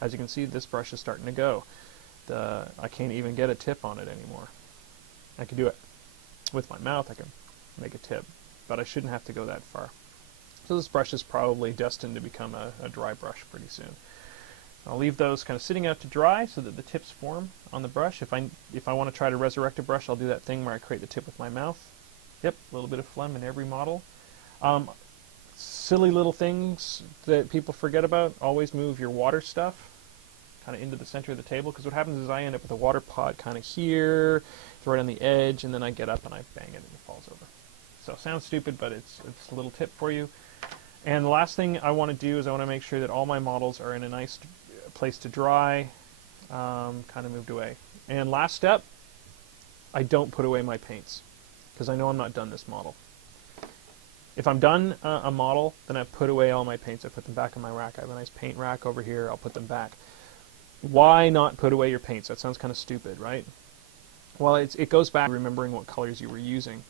As you can see, this brush is starting to go. I can't even get a tip on it anymore. I can do it with my mouth. I can make a tip, but I shouldn't have to go that far. So this brush is probably destined to become a dry brush pretty soon. I'll leave those kind of sitting out to dry so that the tips form on the brush. If I want to try to resurrect a brush, I'll do that thing where I create the tip with my mouth. Yep, a little bit of phlegm in every model. Silly little things that people forget about. Always move your water stuff kind of into the center of the table, because what happens is I end up with a water pot kind of here, it's right on the edge, and then I get up and I bang it and it falls over. So it sounds stupid, but it's a little tip for you. And the last thing I want to do is I want to make sure that all my models are in a nice place to dry, kind of moved away. And last step, I don't put away my paints, because I know I'm not done this model. If I'm done a model, then I put away all my paints. I put them back in my rack. I have a nice paint rack over here. I'll put them back. Why not put away your paints? That sounds kind of stupid, right? Well, it goes back to remembering what colors you were using.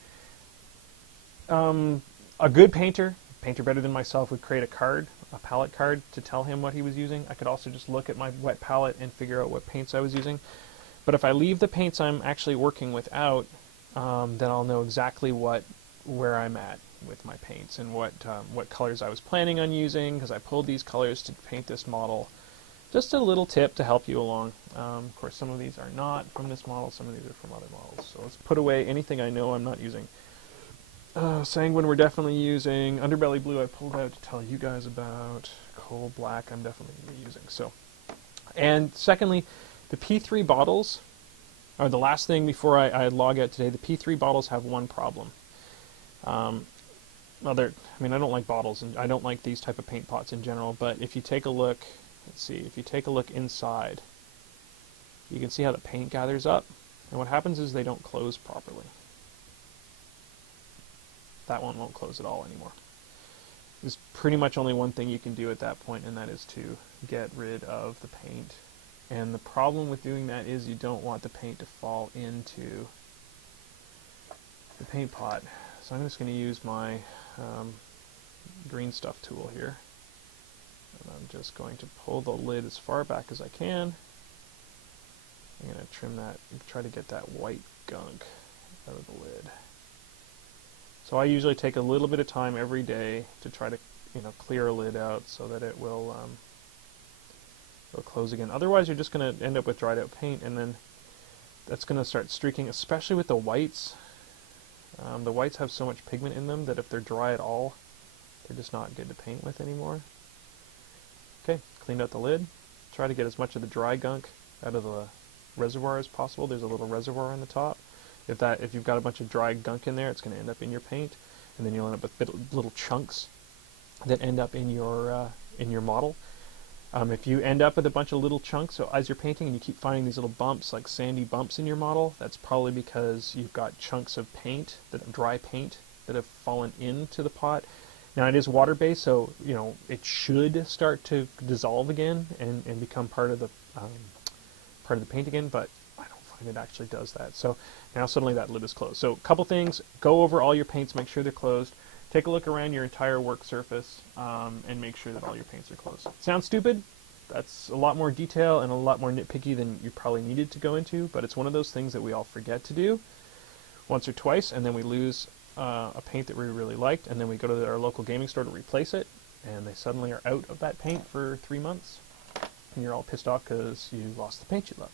A good painter better than myself, would create a card a palette card to tell him what he was using. I could also just look at my wet palette and figure out what paints I was using. But if I leave the paints I'm actually working with out, then I'll know exactly where I'm at with my paints and what colors I was planning on using, because I pulled these colors to paint this model. Just a little tip to help you along. Of course, some of these are not from this model, some of these are from other models. So let's put away anything I know I'm not using. Sanguine we're definitely using. Underbelly blue I pulled out to tell you guys about. Coal black I'm definitely using. So, and secondly, the P3 bottles are the last thing before I log out today. The P3 bottles have one problem. Well, I don't like bottles, and I don't like these type of paint pots in general, but if you take a look, let's see, if you take a look inside, you can see how the paint gathers up, and what happens is they don't close properly. That one won't close at all anymore. There's pretty much only one thing you can do at that point, and that is to get rid of the paint. And the problem with doing that is you don't want the paint to fall into the paint pot. So I'm just going to use my green stuff tool here. And I'm just going to pull the lid as far back as I can. I'm going to trim that and try to get that white gunk out of the lid. So I usually take a little bit of time every day to try to, clear a lid out so that it will close again. Otherwise, you're just going to end up with dried out paint, and then that's going to start streaking, especially with the whites. The whites have so much pigment in them that if they're dry at all, they're just not good to paint with anymore. Okay, cleaned out the lid. Try to get as much of the dry gunk out of the reservoir as possible. There's a little reservoir on the top. If you've got a bunch of dry gunk in there, it's going to end up in your paint, and then you'll end up with little chunks that end up in your model. If you end up with a bunch of little chunks, so as you're painting and you keep finding these little bumps, like sandy bumps in your model, that's probably because you've got chunks of paint, dry paint, that have fallen into the pot. Now it is water-based, so it should start to dissolve again and become part of the paint again, but I don't find it actually does that. So now suddenly that lid is closed. So a couple things: go over all your paints, make sure they're closed. Take a look around your entire work surface and make sure that all your paints are closed. Sounds stupid? That's a lot more detail and a lot more nitpicky than you probably needed to go into, but it's one of those things that we all forget to do once or twice, and then we lose a paint that we really liked, and then we go to our local gaming store to replace it, and they suddenly are out of that paint for 3 months, and you're all pissed off because you lost the paint you loved.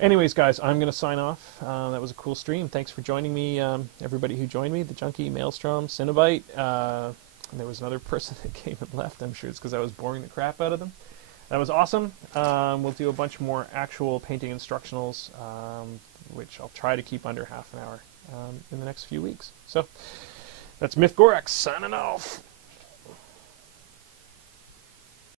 Anyways, guys, I'm going to sign off. That was a cool stream. Thanks for joining me, everybody who joined me, the Junkie, Maelstrom, Cinnabite, and there was another person that came and left. I'm sure it's because I was boring the crap out of them. That was awesome. We'll do a bunch more actual painting instructionals, which I'll try to keep under half an hour in the next few weeks. So that's Miffed Gorax signing off.